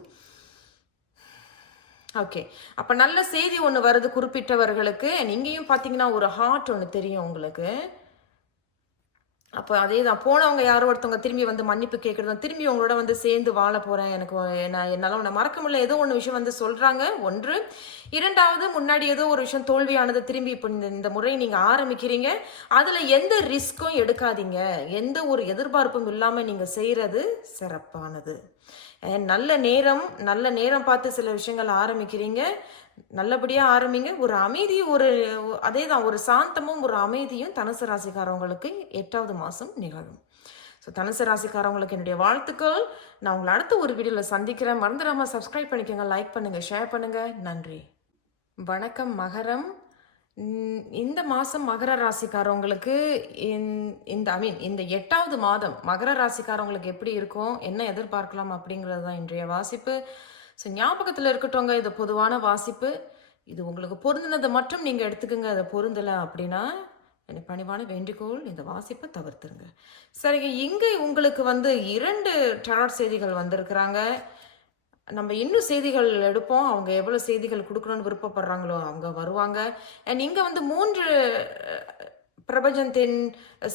ஓகே, அப்போ நல்ல செய்தி ஒன்று வருது குறிப்பிட்டவர்களுக்கு. இங்கேயும் பார்த்தீங்கன்னா ஒரு ஹார்ட் ஒன்று தெரியும் உங்களுக்கு. அப்போ அதே தான், போனவங்க யாரோ ஒருத்தவங்க திரும்பி வந்து மன்னிப்பு கேட்குறதும், திரும்பி உங்களோட வந்து சேர்ந்து வாழ போகிறேன், எனக்கு என்னால் உன்னை மறக்க முடியல, ஏதோ ஒன்று விஷயம் வந்து சொல்கிறாங்க. ஒன்று. இரண்டாவது, முன்னாடி ஏதோ ஒரு விஷயம் தோல்வியானது, திரும்பி இப்போ இந்த முறை நீங்கள் ஆரம்பிக்கிறீங்க. அதில் எந்த ரிஸ்க்கும் எடுக்காதீங்க, எந்த ஒரு எதிர்பார்ப்பும் இல்லாமல் நீங்கள் செய்கிறது சிறப்பானது. நல்ல நேரம் பார்த்து சில விஷயங்கள் ஆரம்பிக்கிறீங்க, நல்லபடியாக ஆரம்பிங்க. ஒரு அமைதி, அதே தான், ஒரு சாந்தமும் ஒரு அமைதியும் தனுசு ராசிக்காரவங்களுக்கு 8வது மாதம் நிகழும். ஸோ தனுசு ராசிக்காரவங்களுக்கு என்னுடைய வாழ்த்துக்கள். நான் உங்களை அடுத்த ஒரு வீடியோவில் சந்திக்கிறேன். மறந்துடாமல் சப்ஸ்கிரைப் பண்ணிக்கோங்க, லைக் பண்ணுங்கள், ஷேர் பண்ணுங்கள். நன்றி. வணக்கம் மகரம். இந்த மாதம் மகர ராசிக்காரவங்களுக்கு இந்த 8வது மாதம் மகர ராசிக்காரவங்களுக்கு எப்படி இருக்கும், என்ன எதிர்பார்க்கலாம் அப்படிங்கிறது தான் இன்றைய வாசிப்பு. ஸோ ஞாபகத்தில் இருக்கட்டோங்க, இது பொதுவான வாசிப்பு. இது உங்களுக்கு பொருந்தினதை மட்டும் நீங்கள் எடுத்துக்கோங்க. அதை பொருந்தலை அப்படின்னா எனக்கு பணிவான வேண்டுகோள், இந்த வாசிப்பை தவிர்த்துருங்க. சரிங்க, இங்கே உங்களுக்கு வந்து 2 டராட் செய்திகள் வந்திருக்கிறாங்க. நம்ம இன்னும் செய்திகள் எடுப்போம், அவங்க எவ்வளோ செய்திகள் கொடுக்கணும்னு விருப்பப்படுறாங்களோ அவங்க வருவாங்க. அண்ட் இங்கே வந்து 3 பிரபஞ்சத்தின்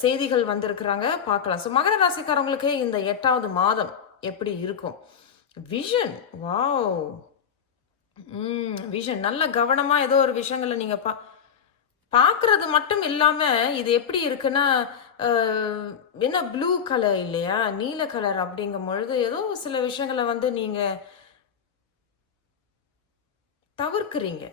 செய்திகள் வந்திருக்கிறாங்க, பார்க்கலாம். ஸோ மகர ராசிக்காரவங்களுக்கு இந்த 8வது மாதம் எப்படி இருக்கும்? Vision, wow, vision. நல்ல கவனமாக ஏதோ ஒரு விஷயங்களை நீங்கள் பார்க்குறது மட்டும் இல்லாமல் இது எப்படி இருக்குன்னா, என்ன ப்ளூ கலர் இல்லையா, நீல கலர் அப்படிங்கும் பொழுது ஏதோ சில விஷயங்களை வந்து நீங்கள் தவிர்க்கிறீங்க.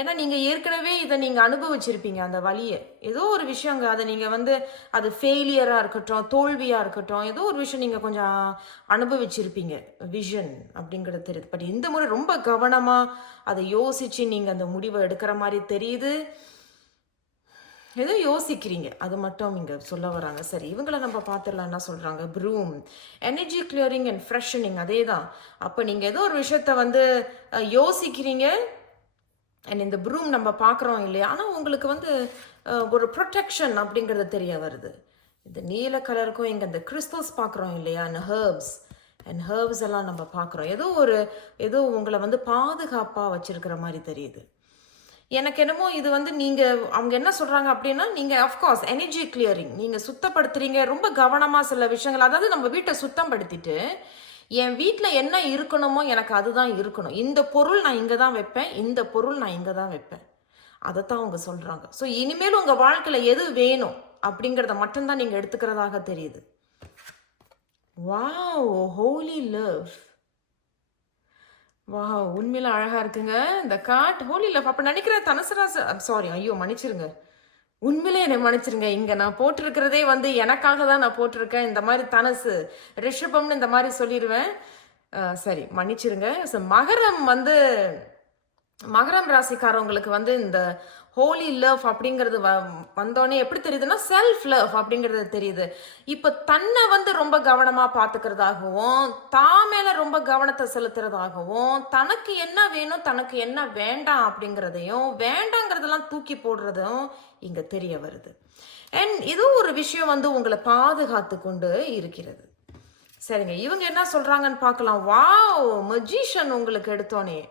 ஏன்னா நீங்கள் ஏற்கனவே இதை நீங்கள் அனுபவிச்சிருப்பீங்க, அந்த வழியை. ஏதோ ஒரு விஷயங்க, அதை நீங்கள் வந்து அது ஃபெயிலியராக இருக்கட்டும், தோல்வியாக இருக்கட்டும், ஏதோ ஒரு விஷயம் நீங்கள் கொஞ்சம் அனுபவிச்சிருப்பீங்க. விஷன் அப்படிங்கிறது தெரியுது. பட் இந்த முறை ரொம்ப கவனமாக அதை யோசித்து நீங்கள் அந்த முடிவை எடுக்கிற மாதிரி தெரியுது. ஏதோ யோசிக்கிறீங்க, அது மட்டும் இங்கே சொல்ல வராங்க. சரி, இவங்களை நம்ம பார்த்துடலாம் என்ன சொல்கிறாங்க. Broom, energy clearing and freshening. அதே தான். அப்போ நீங்கள் ஏதோ ஒரு விஷயத்த வந்து யோசிக்கிறீங்க, அண்ட் இந்த ப்ரூம் நம்ம பார்க்குறோம் இல்லையா, ஆனால் உங்களுக்கு வந்து ஒரு ப்ரொடெக்ஷன் அப்படிங்கிறது தெரிய வருது. இந்த நீல கலருக்கும் இங்கே இந்த கிறிஸ்டல்ஸ் பார்க்குறோம் இல்லையா, அண்ட் ஹர்ப்ஸ் எல்லாம் நம்ம பார்க்குறோம். ஏதோ உங்களை வந்து பாதுகாப்பாக வச்சிருக்கிற மாதிரி தெரியுது. எனக்கு என்னமோ இது வந்து நீங்கள், அவங்க என்ன சொல்கிறாங்க அப்படின்னா, நீங்கள் அஃப்கோர்ஸ் எனர்ஜி கிளியரிங், நீங்கள் சுத்தப்படுத்துறீங்க ரொம்ப கவனமாக சில விஷயங்கள். அதாவது நம்ம வீட்டை சுத்தம் படுத்திட்டு, என் வீட்டில் என்ன இருக்கணுமோ எனக்கு அதுதான் இருக்கணும், இந்த பொருள் நான் இங்கே தான் வைப்பேன், இந்த பொருள் நான் இங்கே தான் வைப்பேன், அதைத்தான் அவங்க சொல்கிறாங்க. ஸோ இனிமேல் உங்கள் வாழ்க்கையில் எது வேணும் அப்படிங்கிறத மட்டும்தான் நீங்கள் எடுத்துக்கிறதாக தெரியுது. Wow, holy love. வா, உண்மையில அழகா இருக்குங்க இந்த கார்ட். ஹோலி லவ். அப்போ நினைக்கிறேன் தனுசு ராசி, சாரி, ஐயோ மன்னிச்சிருங்க, உண்மையிலே என்னை மன்னிச்சிருங்க. இங்கே நான் போட்டிருக்கிறதே வந்து எனக்காக தான் நான் போட்டிருக்கேன். இந்த மாதிரி தனுசு ரிஷபம்னு இந்த மாதிரி சொல்லிடுவேன். சரி, மன்னிச்சிருங்க. ஸோ மகரம் ராசிக்காரவங்களுக்கு வந்து இந்த ஹோலி லவ் அப்படிங்கிறது வந்தோடனே எப்படி தெரியுதுன்னா, செல்ஃப் லவ் அப்படிங்கிறது தெரியுது. இப்போ தன்னை வந்து ரொம்ப கவனமாக பார்த்துக்கிறதாகவும், தான் மேலே ரொம்ப கவனத்தை செலுத்துறதாகவும், தனக்கு என்ன வேணும் தனக்கு என்ன வேண்டாம் அப்படிங்கிறதையும், வேண்டாங்கிறதெல்லாம் தூக்கி போடுறதும் இங்கே தெரிய வருது. அண்ட் இது ஒரு விஷயம் வந்து உங்களை பாதுகாத்து கொண்டு இருக்கிறது. சரிங்க, இவங்க என்ன சொல்கிறாங்கன்னு பார்க்கலாம். வாவ், மஜிஷியன் உங்களுக்கு எடுத்தோன்னே.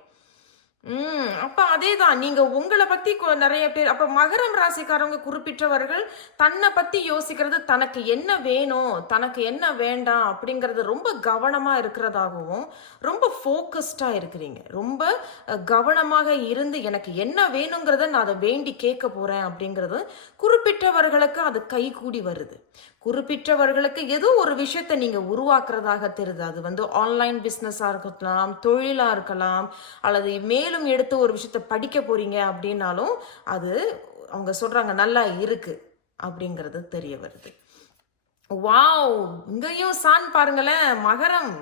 அப்போ அதே தான், நீங்கள் உங்களை பற்றி நிறைய பேர், அப்போ மகரம் ராசிக்காரவங்க குறிப்பிட்டவர்கள் தன்னை பற்றி யோசிக்கிறது, தனக்கு என்ன வேணும் தனக்கு என்ன வேண்டாம் அப்படிங்கிறது ரொம்ப கவனமாக இருக்கிறதாகவும், ரொம்ப ஃபோக்கஸ்டாக இருக்கிறீங்க. ரொம்ப கவனமாக இருந்து எனக்கு என்ன வேணுங்கிறத நான் அதை வேண்டி கேட்க போகிறேன் அப்படிங்கிறது குறிப்பிட்டவர்களுக்கு அது கைகூடி வருது. குறிப்பிட்டவர்களுக்கு ஏதோ ஒரு விஷயத்தை நீங்கள் உருவாக்குறதாக தெரியுது. அது வந்து ஆன்லைன் பிஸ்னஸாக இருக்கலாம், தொழிலாக இருக்கலாம், அல்லது மேலும் எடுத்து ஒரு விஷயத்தை படிக்க போகிறீங்க அப்படின்னாலும் அது அவங்க சொல்றாங்க நல்லா இருக்கு அப்படிங்கிறது தெரிய வருது. வாவ், இங்கேயும் சான் பாருங்களேன், மகரம்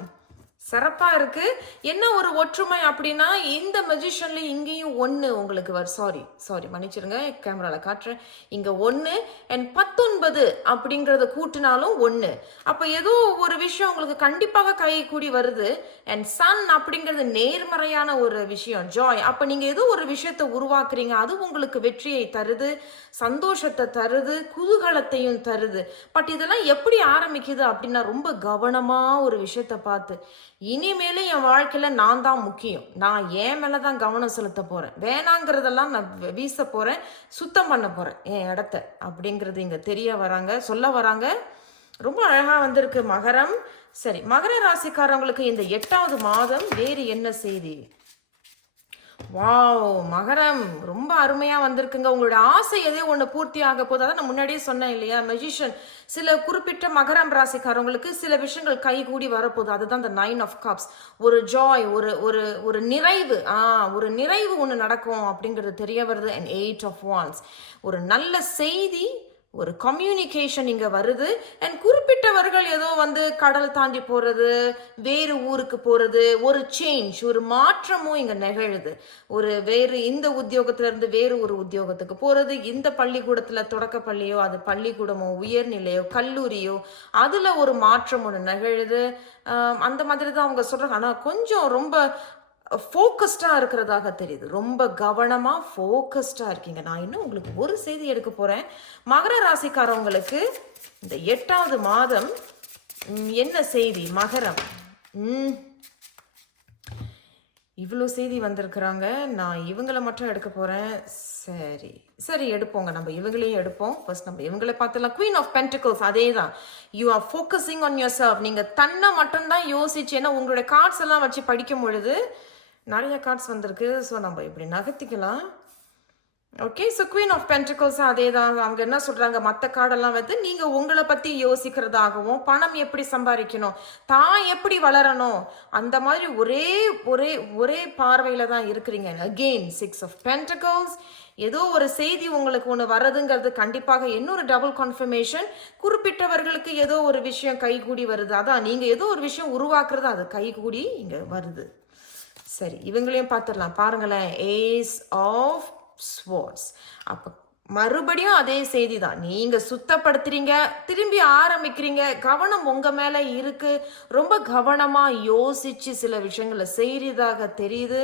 சிறப்பா இருக்கு. என்ன ஒரு ஒற்றுமை அப்படின்னா, இந்த மெஜிஷியன்ல இங்கேயும் ஒன்று உங்களுக்கு சாரி மன்னிச்சிருங்க, கேமரால காட்டுறேன். இங்க 1 அண்ட் 19 அப்படிங்கறத கூட்டினாலும் 1. அப்ப ஏதோ ஒரு விஷயம் உங்களுக்கு கண்டிப்பாக கை கூடி வருது. அண்ட் சன் அப்படிங்கிறது நேர்மறையான ஒரு விஷயம், ஜாய். அப்ப நீங்க ஏதோ ஒரு விஷயத்தை உருவாக்குறீங்க, அது உங்களுக்கு வெற்றியை தருது, சந்தோஷத்தை தருது, குதூகலத்தையும் தருது. பட் இதெல்லாம் எப்படி ஆரம்பிக்குது அப்படின்னா, ரொம்ப கவனமா ஒரு விஷயத்தை பார்த்து, இனிமேலும் என் வாழ்க்கையில நான் தான் முக்கியம், நான் என் மேலதான் கவனம் செலுத்த போறேன், வேணாங்கிறதெல்லாம் நான் வீச போறேன், சுத்தம் பண்ண போறேன் என் இடத்த அப்படிங்கிறது இங்க தெரிய வராங்க, சொல்ல வராங்க. ரொம்ப அழகா வந்திருக்கு மகரம். சரி, மகர ராசிக்காரங்களுக்கு இந்த 8வது மாதம் வேறு என்ன செய்தி? வாவ், மகரம் ரொம்ப அருமையா வந்திருக்குங்க. உங்களோட ஆசை எதோ ஒன்று பூர்த்தி ஆக போது. அதான் நான் முன்னாடியே சொன்னேன் இல்லையா, மெஜிஷியன். சில குறிப்பிட்ட மகரம் ராசிக்காரவங்களுக்கு சில விஷயங்கள் கைகூடி வரப்போகுது. அதுதான் இந்த 9 ஆஃப் கப்ஸ். ஒரு ஜாய், ஒரு ஒரு ஒரு நிறைவு, ஒரு நிறைவு ஒன்று நடக்கும் அப்படிங்கிறது தெரிய வருது. அண்ட் 8 ஆஃப் வான்ஸ், ஒரு நல்ல செய்தி, ஒரு கம்யூனிகேஷன் இங்க வருது. அண்ட் குறிப்பிட்டவர்கள் ஏதோ வந்து கடல் தாண்டி போறது, வேறு ஊருக்கு போறது, ஒரு சேஞ்ச், ஒரு மாற்றமும் இங்க நிகழுது. ஒரு வேறு இந்த உத்தியோகத்துல இருந்து வேறு ஒரு உத்தியோகத்துக்கு போறது, இந்த பள்ளிக்கூடத்துல தொடக்க பள்ளியோ, அது பள்ளிக்கூடமோ, உயர்நிலையோ, கல்லூரியோ, அதுல ஒரு மாற்றம் ஒன்று நிகழுது. அந்த மாதிரி தான் அவங்க சொல்றாங்க. ஆனா கொஞ்சம் ரொம்ப ஃபோக்கஸ்டா இருக்கிறதாக தெரியுது. ரொம்ப கவனமா ஃபோக்கஸ்டா இருக்கீங்க. நான் இன்னும் உங்களுக்கு ஒரு செய்தி எடுக்க போறேன். மகர ராசிக்காரவங்களுக்கு இந்த 8வது மாதம் என்ன செய்தி? மகரம் இவ்வளோ செய்தி வந்திருக்கிறாங்க. நான் இவங்களை மட்டும் எடுக்க போறேன். சரி எடுப்போங்க, நம்ம இவங்களையும் எடுப்போம். ஃபர்ஸ்ட் நம்ம இவங்களை பார்த்துலாம். குவீன் ஆஃப் பென்டிகல்ஸ், அதே தான். You are focusing on your self. நீங்க தன்னை மட்டும்தான் யோசிச்சு, ஏன்னா உங்களுடைய கார்ட்ஸ் எல்லாம் வச்சு படிக்கும் பொழுது நிறைய கார்ட்ஸ் வந்திருக்கு. ஸோ நம்ம இப்படி நகர்த்திக்கலாம். Okay, so queen of pentacles அதே தான். அவங்க என்ன சொல்றாங்க, மற்ற கார்டெல்லாம் வந்து நீங்க உங்களை பத்தி யோசிக்கிறதாகவும், பணம் எப்படி சம்பாதிக்கணும், தான் எப்படி வளரணும், அந்த மாதிரி ஒரே ஒரே ஒரே பார்வையில தான் இருக்கிறீங்க. Again 6 of pentacles. ஏதோ ஒரு செய்தி உங்களுக்கு ஒன்று வர்றதுங்கிறது கண்டிப்பாக இன்னொரு டபுள் கன்ஃபர்மேஷன். குறிப்பிட்டவர்களுக்கு ஏதோ ஒரு விஷயம் கைகூடி வருது. அதான் நீங்க ஏதோ ஒரு விஷயம் உருவாக்குறது, அது கைகூடி இங்க வருது. சரி, இவங்களையும் பார்த்துடலாம். பாருங்களேன், ஏஸ் ஆஃப் ஸ்வார்ட்ஸ். அப்ப மறுபடியும் அதே செய்தி தான். நீங்க சுத்தப்படுத்துறீங்க, திரும்பி ஆரம்பிக்கிறீங்க, கவனம் உங்க மேல இருக்கு, ரொம்ப கவனமா யோசிச்சு சில விஷயங்களை செய்யறதாக தெரியுது.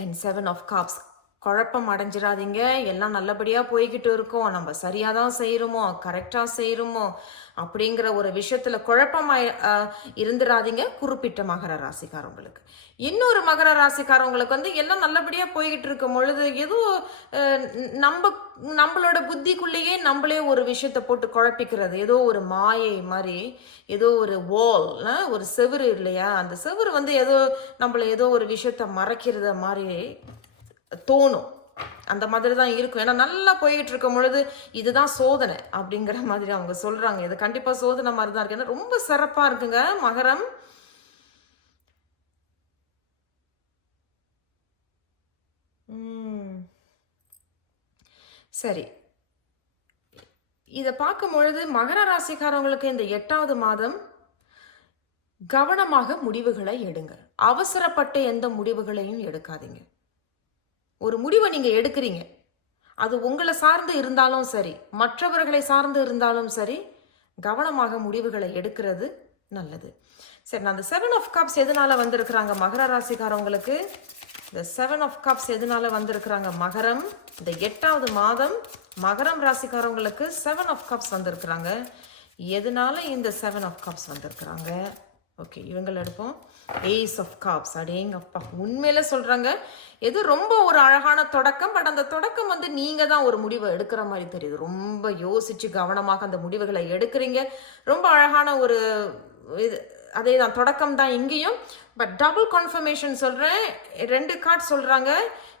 And 7 of cups. குழப்பம் அடைஞ்சிடாதீங்க, எல்லாம் நல்லபடியா போய்கிட்டு இருக்கோம், நம்ம சரியா தான் செய்யறோமோ, கரெக்டா செய்யறோமோ அப்படிங்கிற ஒரு விஷயத்துல குழப்பமா இருந்துடாதீங்க. குறிப்பிட்ட மகர ராசிக்காரவங்களுக்கு. இன்னொரு மகர ராசிக்காரவங்களுக்கு வந்து எல்லாம் நல்லபடியா போய்கிட்டு இருக்கும் பொழுது ஏதோ நம்மளோட புத்திக்குள்ளேயே நம்மளே ஒரு விஷயத்த போட்டு குழப்பிக்கிறது, ஏதோ ஒரு மாயை மாதிரி, ஏதோ ஒரு வால், ஒரு செவுரு இல்லையா, அந்த செவுரு வந்து ஏதோ நம்மள ஏதோ ஒரு விஷயத்த மறைக்கிறத மாதிரி தோணும். அந்த மாதிரி தான் இருக்கும். ஏன்னா நல்லா போய்கிட்டு இருக்கும் பொழுது இதுதான் சோதனை அப்படிங்கிற மாதிரி அவங்க சொல்றாங்க. இது கண்டிப்பா சோதனை மாதிரி தான் இருக்கு. ஏன்னா ரொம்ப சிறப்பா இருக்குங்க மகரம். சரி, இதை பார்க்கும் பொழுது மகர ராசிக்காரவங்களுக்கு இந்த 8வது மாதம் கவனமாக முடிவுகளை எடுங்க. அவசரப்பட்டு எந்த முடிவுகளையும் எடுக்காதீங்க. ஒரு முடிவை நீங்க எடுக்கிறீங்க, அது உங்களை சார்ந்து இருந்தாலும் சரி, மற்றவர்களை சார்ந்து இருந்தாலும் சரி, கவனமாக முடிவுகளை எடுக்கிறது நல்லது. சரி, நான் அந்த 7 ஆஃப் கப்ஸ் எதனால வந்திருக்கிறாங்க மகர ராசிக்காரவங்களுக்கு? இந்த 7 ஆஃப் கப்ஸ் எதனால வந்திருக்கிறாங்க மகரம்? இந்த 8வது மாதம் மகரம் ராசிக்காரவங்களுக்கு 7 ஆஃப் கப்ஸ் வந்திருக்கிறாங்க. எதனால இந்த 7 ஆஃப் கப்ஸ் வந்திருக்கிறாங்க? ஓகே, இவங்களை எடுப்போம். Ace of cups. அடேங்கப்பா, உண்மையில சொல்றாங்க, எது ரொம்ப ஒரு அழகான தொடக்கம். பட் அந்த தொடக்கம் வந்து நீங்க தான் ஒரு முடிவை எடுக்கிற மாதிரி தெரியுது. ரொம்ப யோசிச்சு கவனமாக அந்த முடிவுகளை எடுக்கிறீங்க. ரொம்ப அழகான ஒரு இது, அதே தான் தொடக்கம் தான் இங்கேயும். பட் டபுள் கன்ஃபர்மேஷன் சொல்றேன். 2 கார்டு சொல்றாங்க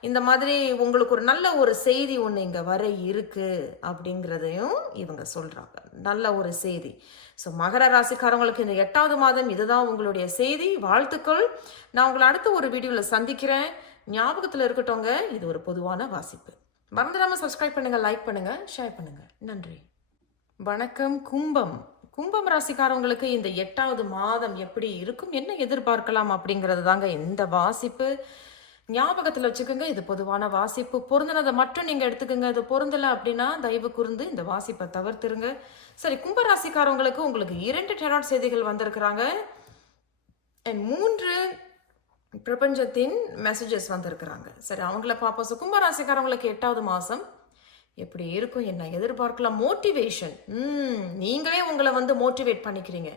இந்த மாதிரி உங்களுக்கு ஒரு நல்ல ஒரு செய்தி ஒன்று இங்க வர இருக்கு அப்படிங்கிறதையும் இவங்க சொல்றாங்க. நல்ல ஒரு செய்தி. ஸோ மகர ராசிக்காரங்களுக்கு இந்த 8வது மாதம் இதுதான் உங்களுடைய செய்தி. வாழ்த்துக்கள். நான் உங்களை அடுத்த ஒரு வீடியோவில் சந்திக்கிறேன். ஞாபகத்தில் இருக்கட்டோங்க, இது ஒரு பொதுவான வாசிப்பு. மறந்துடாம சப்ஸ்கிரைப் பண்ணுங்க, லைக் பண்ணுங்க, ஷேர் பண்ணுங்க. நன்றி. வணக்கம். கும்பம் ராசிக்காரவங்களுக்கு இந்த 8வது மாதம் எப்படி இருக்கும், என்ன எதிர்பார்க்கலாம் அப்படிங்கிறது தாங்க இந்த வாசிப்பு. ஞாபகத்தில் வச்சுக்கோங்க, இது பொதுவான வாசிப்பு. பொருந்தினதை மட்டும் நீங்கள் எடுத்துக்கோங்க. இது பொருந்தலை அப்படின்னா தயவு கூர்ந்து இந்த வாசிப்பை தவிர்த்துருங்க. சரி, கும்பராசிக்காரவங்களுக்கு உங்களுக்கு 2 டெராட் செய்திகள் வந்திருக்கிறாங்க. 3 பிரபஞ்சத்தின் மெசேஜஸ் வந்திருக்கிறாங்க. சரி, அவங்கள பார்ப்போம். ஸோ கும்பராசிக்காரவங்களுக்கு 8வது மாதம் எப்படி இருக்கும், என்ன எதிர்பார்க்கலாம். மோட்டிவேஷன், நீங்களே உங்களை மோட்டிவேட் பண்ணிக்கிறீங்க.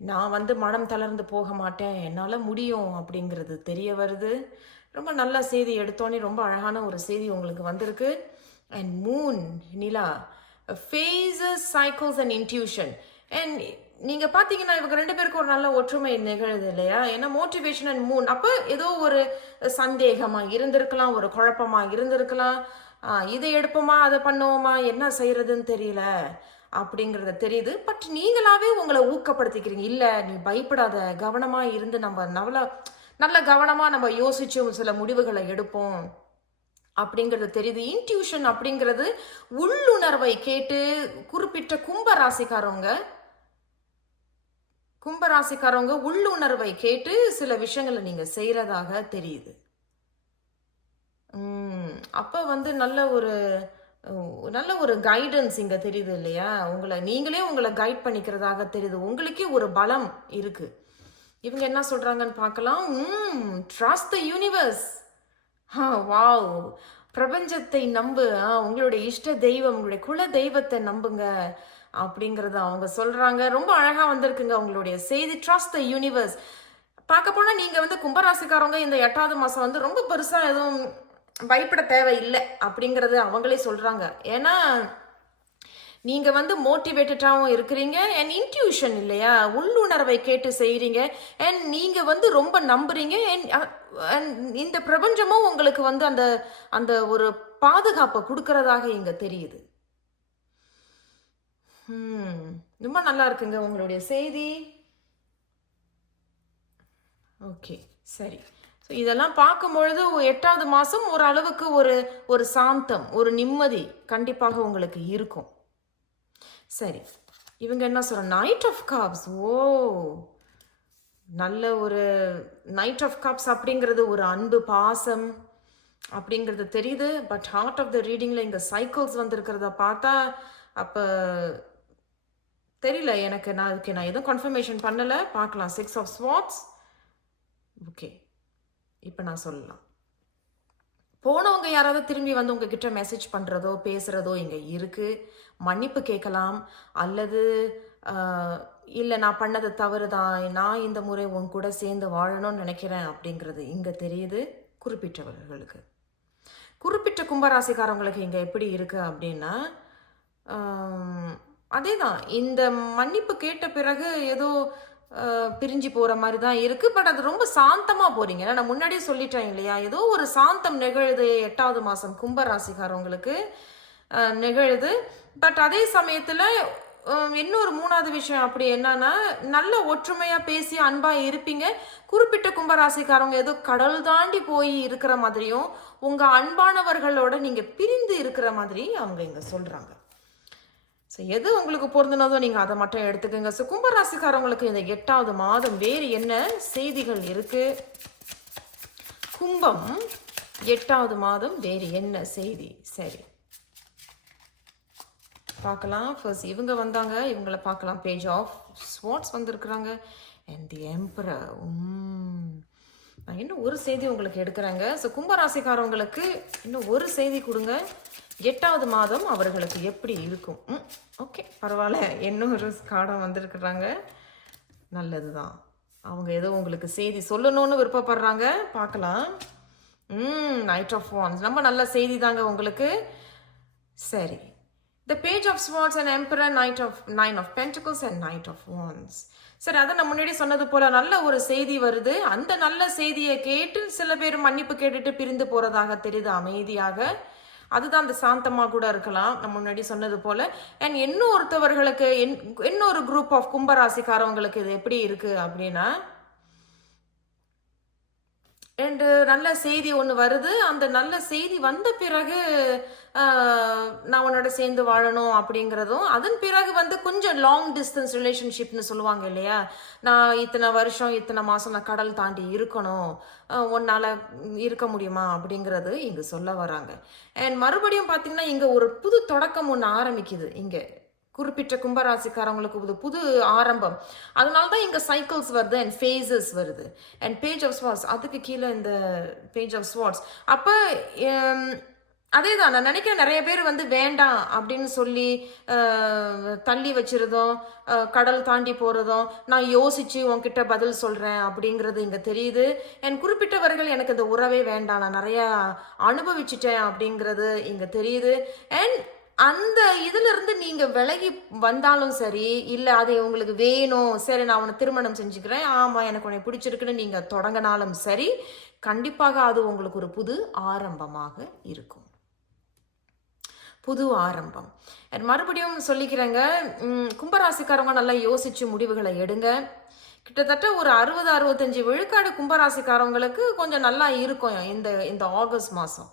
நான் மனம் தளர்ந்து போக மாட்டேன், என்னால் முடியும் அப்படிங்கிறது தெரிய வருது. ரொம்ப நல்ல செய்தி எடுத்தோன்னே, ரொம்ப அழகான ஒரு செய்தி உங்களுக்கு வந்திருக்கு. அண்ட் மூன், நிலா, phases, cycles and intuition. And நீங்கள் பார்த்தீங்கன்னா இவங்க 2 பேருக்கு ஒரு நல்ல ஒற்றுமை நிகழுது இல்லையா? ஏன்னா மோட்டிவேஷன் அண்ட் மூன், அப்போ ஏதோ ஒரு சந்தேகமாக இருந்திருக்கலாம், ஒரு குழப்பமாக இருந்திருக்கலாம். இதை எடுப்போமா, அதை பண்ணுவோமா, என்ன செய்யறதுன்னு தெரியல அப்படிங்கிறத தெரியுது. பட் நீங்களாவே உங்களை ஊக்கப்படுத்திக்கிறீங்க. இல்லை, நீ பயப்படாத, கவனமாக இருந்து நம்ம நல்ல கவனமாக நம்ம யோசிச்சு சில முடிவுகளை எடுப்போம் அப்படிங்கிறது தெரியுது. இன்ட்யூஷன் அப்படிங்கிறது உள்ளுணர்வை கேட்டு குறிப்பிட்ட கும்பராசிக்காரவங்க உள்ளுணர்வை கேட்டு சில விஷயங்களை நீங்க செய்யறதாக தெரியுது. அப்போ நல்ல ஒரு கைடன்ஸ் இங்க தெரியுது இல்லையா? நீங்களே உங்களை கைட் பண்ணிக்கிறதாக தெரியுது. உங்களுக்கே ஒரு பலம் இருக்கு. இவங்க என்ன சொல்றாங்கன்னு பார்க்கலாம். Trust the universe. வாவ், பிரபஞ்சத்தை நம்பு, உங்களுடைய இஷ்ட தெய்வம், உங்களுடைய குல தெய்வத்தை நம்புங்க அப்படிங்கறத அவங்க சொல்றாங்க. ரொம்ப அழகா வந்திருக்குங்க உங்களுடைய செய்தி. Trust the universe. பார்க்க போனா நீங்க கும்பராசிக்காரவங்க இந்த 8வது மாசம் ரொம்ப பெருசா எதுவும் பயப்பட தேவையில்லை அப்படிங்கறது அவங்களே சொல்றாங்க. ஏன்னா நீங்க மோட்டிவேட்டடாகவும் இருக்கிறீங்க. அண்ட் இன்ட்யூஷன் இல்லையா, உள்ளுணர்வை கேட்டு செய்கிறீங்க. அண்ட் நீங்க ரொம்ப நம்புறீங்க. அண்ட் இந்த பிரபஞ்சமும் உங்களுக்கு அந்த அந்த ஒரு பாதுகாப்பை கொடுக்கறதாக இங்க தெரியுது. ரொம்ப நல்லா இருக்குங்க உங்களுடைய செய்தி. ஓகே, சரி. ஸோ இதெல்லாம் பார்க்கும்பொழுது 8வது மாதம் ஓரளவுக்கு ஒரு சாந்தம், ஒரு நிம்மதி கண்டிப்பாக உங்களுக்கு இருக்கும். சரி, இவங்க என்ன சொல்றாங்க, நைட் ஆஃப் கப்ஸ். ஓ, நல்ல ஒரு நைட் ஆஃப் கப்ஸ் அப்படிங்கிறது ஒரு அன்பு, பாசம் அப்படிங்கிறது தெரியுது. பட் ஹார்ட் ஆஃப் த ரீடிங்கில் இங்கே சைக்கிள்ஸ் வந்திருக்கிறத பார்த்தா அப்போ தெரியல எனக்கு. நான் எதுவும் கன்ஃபர்மேஷன் பண்ணலை, பார்க்கலாம். 6 ஆஃப் ஸ்வாட்ஸ். ஓகே, இப்போ நான் சொல்லலாம். போனவங்க யாராவது திரும்பி உங்ககிட்ட மெசேஜ் பண்ணுறதோ பேசுகிறதோ இங்கே இருக்குது. மன்னிப்பு கேட்கலாம், அல்லது இல்லை நான் பண்ணது தவறு தான், நான் இந்த முறை உன் கூட சேர்ந்து வாழணும்னு நினைக்கிறேன் அப்படிங்கிறது இங்கே தெரியுது. குறிப்பிட்டவர்களுக்கு, குறிப்பிட்ட கும்பராசிக்காரவங்களுக்கு இங்கே எப்படி இருக்குது அப்படின்னா, அதே தான். இந்த மன்னிப்பு கேட்ட பிறகு ஏதோ பிரிஞ்சு போகிற மாதிரி தான் இருக்குது. பட் அது ரொம்ப சாந்தமாக போகிறீங்க. நான் முன்னாடியே சொல்லிட்டேன் இல்லையா, ஏதோ ஒரு சாந்தம் நிகழுது 8வது மாதம் கும்பராசிக்காரவங்களுக்கு நிகழுது. பட் அதே சமயத்தில் இன்னொரு 3வது விஷயம் அப்படி என்னன்னா, நல்ல ஒற்றுமையாக பேசி அன்பாக இருப்பீங்க. குறிப்பிட்ட கும்பராசிக்காரவங்க ஏதோ கடல் தாண்டி போய் இருக்கிற மாதிரியும், உங்கள் அன்பானவர்களோட நீங்கள் பிரிந்து இருக்கிற மாதிரி அவங்க இங்கே சொல்கிறாங்க. ஸோ எது உங்களுக்கு பொருந்தினதோ நீங்கள் அதை மட்டும் எடுத்துக்கோங்க. ஸோ கும்பராசிக்காரவங்களுக்கு இந்த 8வது மாதம் வேறு என்ன செய்திகள் இருக்கு? கும்பம் 8வது மாதம் வேறு என்ன செய்தி? சரி, பார்க்கலாம். ஃபர்ஸ்ட் இவங்க வந்தாங்க, இவங்களை பார்க்கலாம். பேஜ் ஆஃப் ஸ்வாட்ஸ் வந்திருக்கிறாங்க. And the emperor. நான் இன்னும் ஒரு செய்தி உங்களுக்கு எடுக்கிறேங்க. ஸோ கும்பராசிக்காரவங்களுக்கு இன்னும் ஒரு செய்தி கொடுங்க. 8வது மாதம் அவர்களுக்கு எப்படி இருக்கும்? ஓகே, பரவாயில்ல. இன்னொரு கார்டாக வந்திருக்கிறாங்க. நல்லது தான். அவங்க ஏதோ உங்களுக்கு செய்தி சொல்லணும்னு விருப்பப்படுறாங்க. பார்க்கலாம். நைட் ஆஃப் வான்ஸ், ரொம்ப நல்ல செய்தி தாங்க உங்களுக்கு. சரி, the page of swords and emperor, nine of pentacles and knight of wands. சரி, அதை நான் முன்னாடி சொன்னது போல நல்ல ஒரு செய்தி வருது. அந்த நல்ல செய்தியை கேட்டு சில பேர் மன்னிப்பு கேட்டுட்டு பிரிந்து போறதாக தெரியுது, அமைதியாக. அதுதான் அந்த சாந்தமாக கூட இருக்கலாம், நம்ம முன்னாடி சொன்னது போல. அண்ட் இன்னொருத்தவர்களுக்கு இன்னொரு குரூப் ஆஃப் கும்பராசிக்காரவங்களுக்கு இது எப்படி இருக்கு அப்படின்னா, அண்டு நல்ல செய்தி ஒன்று வருது. அந்த நல்ல செய்தி வந்த பிறகு நான் உன்னோட சேர்ந்து வாழணும் அப்படிங்கிறதும், அதன் பிறகு வந்து கொஞ்சம் லாங் டிஸ்டன்ஸ் ரிலேஷன்ஷிப்னு சொல்லுவாங்க இல்லையா? நான் இத்தனை வருஷம், இத்தனை மாதம் நான் கடல் தாண்டி இருக்கணும். உன்னால் இருக்க முடியுமா? அப்படிங்கிறது இங்கே சொல்ல வராங்க. அண்ட் மறுபடியும் பார்த்தீங்கன்னா, இங்கே ஒரு புது தொடக்கம் ஒன்று ஆரம்பிக்குது இங்கே. குறிப்பிட்ட கும்பராசிக்காரங்களுக்கு புது புது ஆரம்பம். அதனால தான் இங்கே சைக்கிள்ஸ் வருது அண்ட் ஃபேஸஸ் வருது. அண்ட் பேஜ் ஆஃப் ஸ்வார்ட்ஸ், அதுக்கு கீழே இந்த பேஜ் ஆஃப் ஸ்வார்ட்ஸ். அப்போ அதே தான் நான் நினைக்கிறேன், நிறைய பேர் வந்து வேண்டாம் அப்படின்னு சொல்லி தள்ளி வச்சிருந்தோம், கடல் தாண்டி போகிறதும், நான் யோசிச்சு உன்கிட்ட பதில் சொல்கிறேன் அப்படிங்கிறது இங்கே தெரியுது. என் குறிப்பிட்டவர்கள் எனக்கு இந்த உறவே வேண்டாம், நான் நிறையா அனுபவிச்சிட்டேன் அப்படிங்கிறது இங்கே தெரியுது. அண்ட் அந்த இதிலிருந்து நீங்க விலகி வந்தாலும் சரி, இல்லை அது உங்களுக்கு வேணும், சரி நான் உன்னை திருமணம் செஞ்சுக்கிறேன், ஆமா எனக்கு உன்னை பிடிச்சிருக்குன்னு நீங்க தொடங்கினாலும் சரி, கண்டிப்பாக அது உங்களுக்கு ஒரு புது ஆரம்பமாக இருக்கும். புது ஆரம்பம். மறுபடியும் சொல்லிக்கிறேங்க, கும்பராசிக்காரங்க நல்லா யோசிச்சு முடிவுகளை எடுங்க. கிட்டத்தட்ட ஒரு 60-65 விழுக்காடு கும்பராசிக்காரங்களுக்கு கொஞ்சம் நல்லா இருக்கும் இந்த ஆகஸ்ட் மாதம்.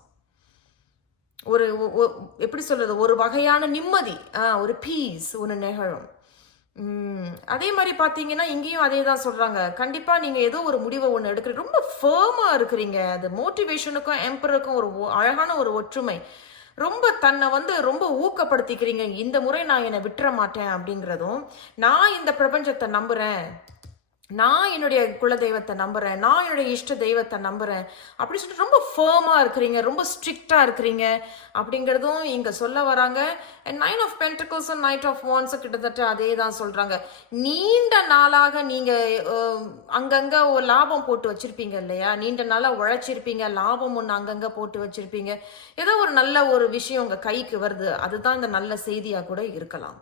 ஒரு எப்படி சொல்றது, ஒரு வகையான நிம்மதி, ஒரு பீஸ் ஒன்று நிகழும். அதே மாதிரி பார்த்தீங்கன்னா இங்கேயும் அதே தான் சொல்கிறாங்க. கண்டிப்பாக நீங்கள் ஏதோ ஒரு முடிவை ஒன்று எடுக்கிறீங்க, ரொம்ப ஃபேர்மாக இருக்கிறீங்க. அது மோட்டிவேஷனுக்கும் எம்பருக்கும் ஒரு அழகான ஒரு ஒற்றுமை. ரொம்ப தன்னை வந்து ரொம்ப ஊக்கப்படுத்திக்கிறீங்க. இந்த முறை நான் என்னை விட்டுற மாட்டேன் அப்படிங்கிறதும், நான் இந்த பிரபஞ்சத்தை நம்புகிறேன், நான் என்னுடைய குலதெய்வத்தை நம்புகிறேன், நான் என்னுடைய இஷ்ட தெய்வத்தை நம்புகிறேன் அப்படின்னு சொல்லிட்டு ரொம்ப ஃபேர்மாக இருக்கிறீங்க, ரொம்ப ஸ்ட்ரிக்டாக இருக்கிறீங்க அப்படிங்கிறதும் இங்கே சொல்ல வராங்க. அண்ட் 9 ஆஃப் பென்டக்கிள்ஸும் நைட் ஆஃப் வாண்ட்ஸும் கிட்டத்தட்ட அதே தான் சொல்கிறாங்க. நீண்ட நாளாக நீங்கள் அங்கங்கே ஒரு லாபம் போட்டு வச்சுருப்பீங்க இல்லையா? நீண்ட நாளாக உழைச்சிருப்பீங்க, லாபம் ஒன்று அங்கங்கே போட்டு வச்சுருப்பீங்க. ஏதோ ஒரு நல்ல ஒரு விஷயம் உங்கள் கைக்கு வருது, அதுதான் இந்த நல்ல செய்தியாக கூட இருக்கலாம்.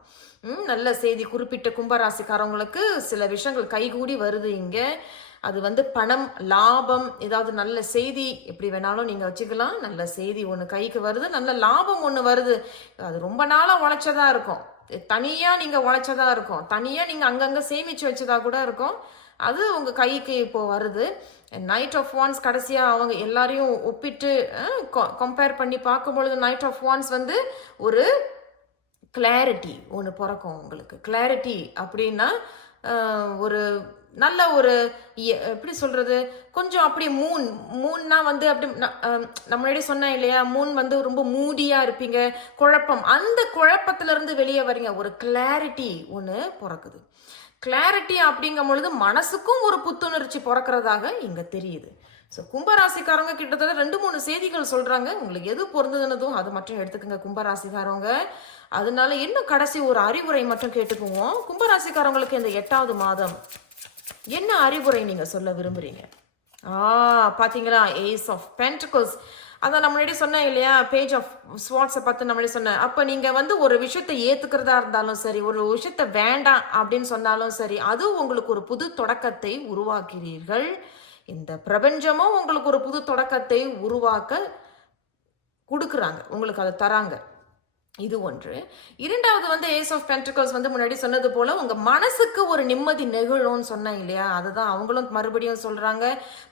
நல்ல செய்தி. குறிப்பிட்ட கும்பராசிக்காரவங்களுக்கு சில விஷயங்கள் கைகூடி வருது இங்கே. அது வந்து பணம், லாபம், ஏதாவது நல்ல செய்தி எப்படி வேணாலும் நீங்கள் வச்சுக்கலாம். நல்ல செய்தி ஒன்று கைக்கு வருது, நல்ல லாபம் ஒன்று வருது. அது ரொம்ப நாளாக உழைச்சதா இருக்கும், தனியாக நீங்கள் உழைச்சதா இருக்கும், தனியாக நீங்கள் அங்கங்கே சேமித்து வச்சதா கூட இருக்கும். அது உங்கள் கைக்கு இப்போது வருது. நைட் ஆஃப் வான்ஸ் கடைசியாக அவங்க எல்லாரையும் ஒப்பிட்டு கம்பேர் பண்ணி பார்க்கும்பொழுது நைட் ஆஃப் வான்ஸ் வந்து ஒரு கிளாரிட்டி ஒன்று பிறக்கும் உங்களுக்கு. கிளாரிட்டி அப்படின்னா ஒரு நல்ல ஒரு எப்படி சொல்கிறது, கொஞ்சம் அப்படி மூன்னா வந்து அப்படி நம்மளே சொன்னேன் இல்லையா, மூன் வந்து ரொம்ப மூடியாக இருப்பீங்க, குழப்பம், அந்த குழப்பத்திலேருந்து வெளியே வரீங்க, ஒரு கிளாரிட்டி ஒன்று பிறக்குது. கிளாரிட்டி அப்படிங்கும் பொழுது மனசுக்கும் ஒரு புத்துணர்ச்சி பிறக்கிறதாக இங்கே தெரியுது. ஸோ கும்பராசிக்காரங்க கிட்டத்தட்ட 2-3 செய்திகள் சொல்கிறாங்க. உங்களுக்கு எது பொருந்ததுன்னதும் அது மட்டும் எடுத்துக்கோங்க கும்பராசிக்காரவங்க. அதனால என்ன கடைசி ஒரு அறிவுரை மட்டும் கேட்டுக்குவோம். கும்பராசிக்காரங்களுக்கு இந்த 8வது மாதம் என்ன அறிவுரை நீங்கள் சொல்ல விரும்புகிறீங்க? பார்த்தீங்களா, ஏஸ் ஆஃப் பென்டக்கிள்ஸ். அதான் நம்மளே சொன்னேன் இல்லையா, பேஜ் ஆஃப் ஸ்வார்ட்ஸை பார்த்து நம்மளே சொன்னேன். அப்போ நீங்கள் வந்து ஒரு விஷயத்தை ஏற்றுக்கிறதா இருந்தாலும் சரி, ஒரு விஷயத்தை வேண்டாம் அப்படின்னு சொன்னாலும் சரி, அது உங்களுக்கு ஒரு புது தொடக்கத்தை உருவாக்குறீர்கள். இந்த பிரபஞ்சமும் உங்களுக்கு ஒரு புது தொடக்கத்தை உருவாக்க கொடுக்குறாங்க, உங்களுக்கு அதை தராங்க. இது ஒன்று. 2வது வந்து ஏஸ் ஆஃப் பென்டக்கிள்ஸ் வந்து முன்னாடி சொன்னது போல உங்கள் மனசுக்கு ஒரு நிம்மதி நெகிழும்னு சொன்னேன் இல்லையா, அதுதான் அவங்களும் மறுபடியும் சொல்கிறாங்க.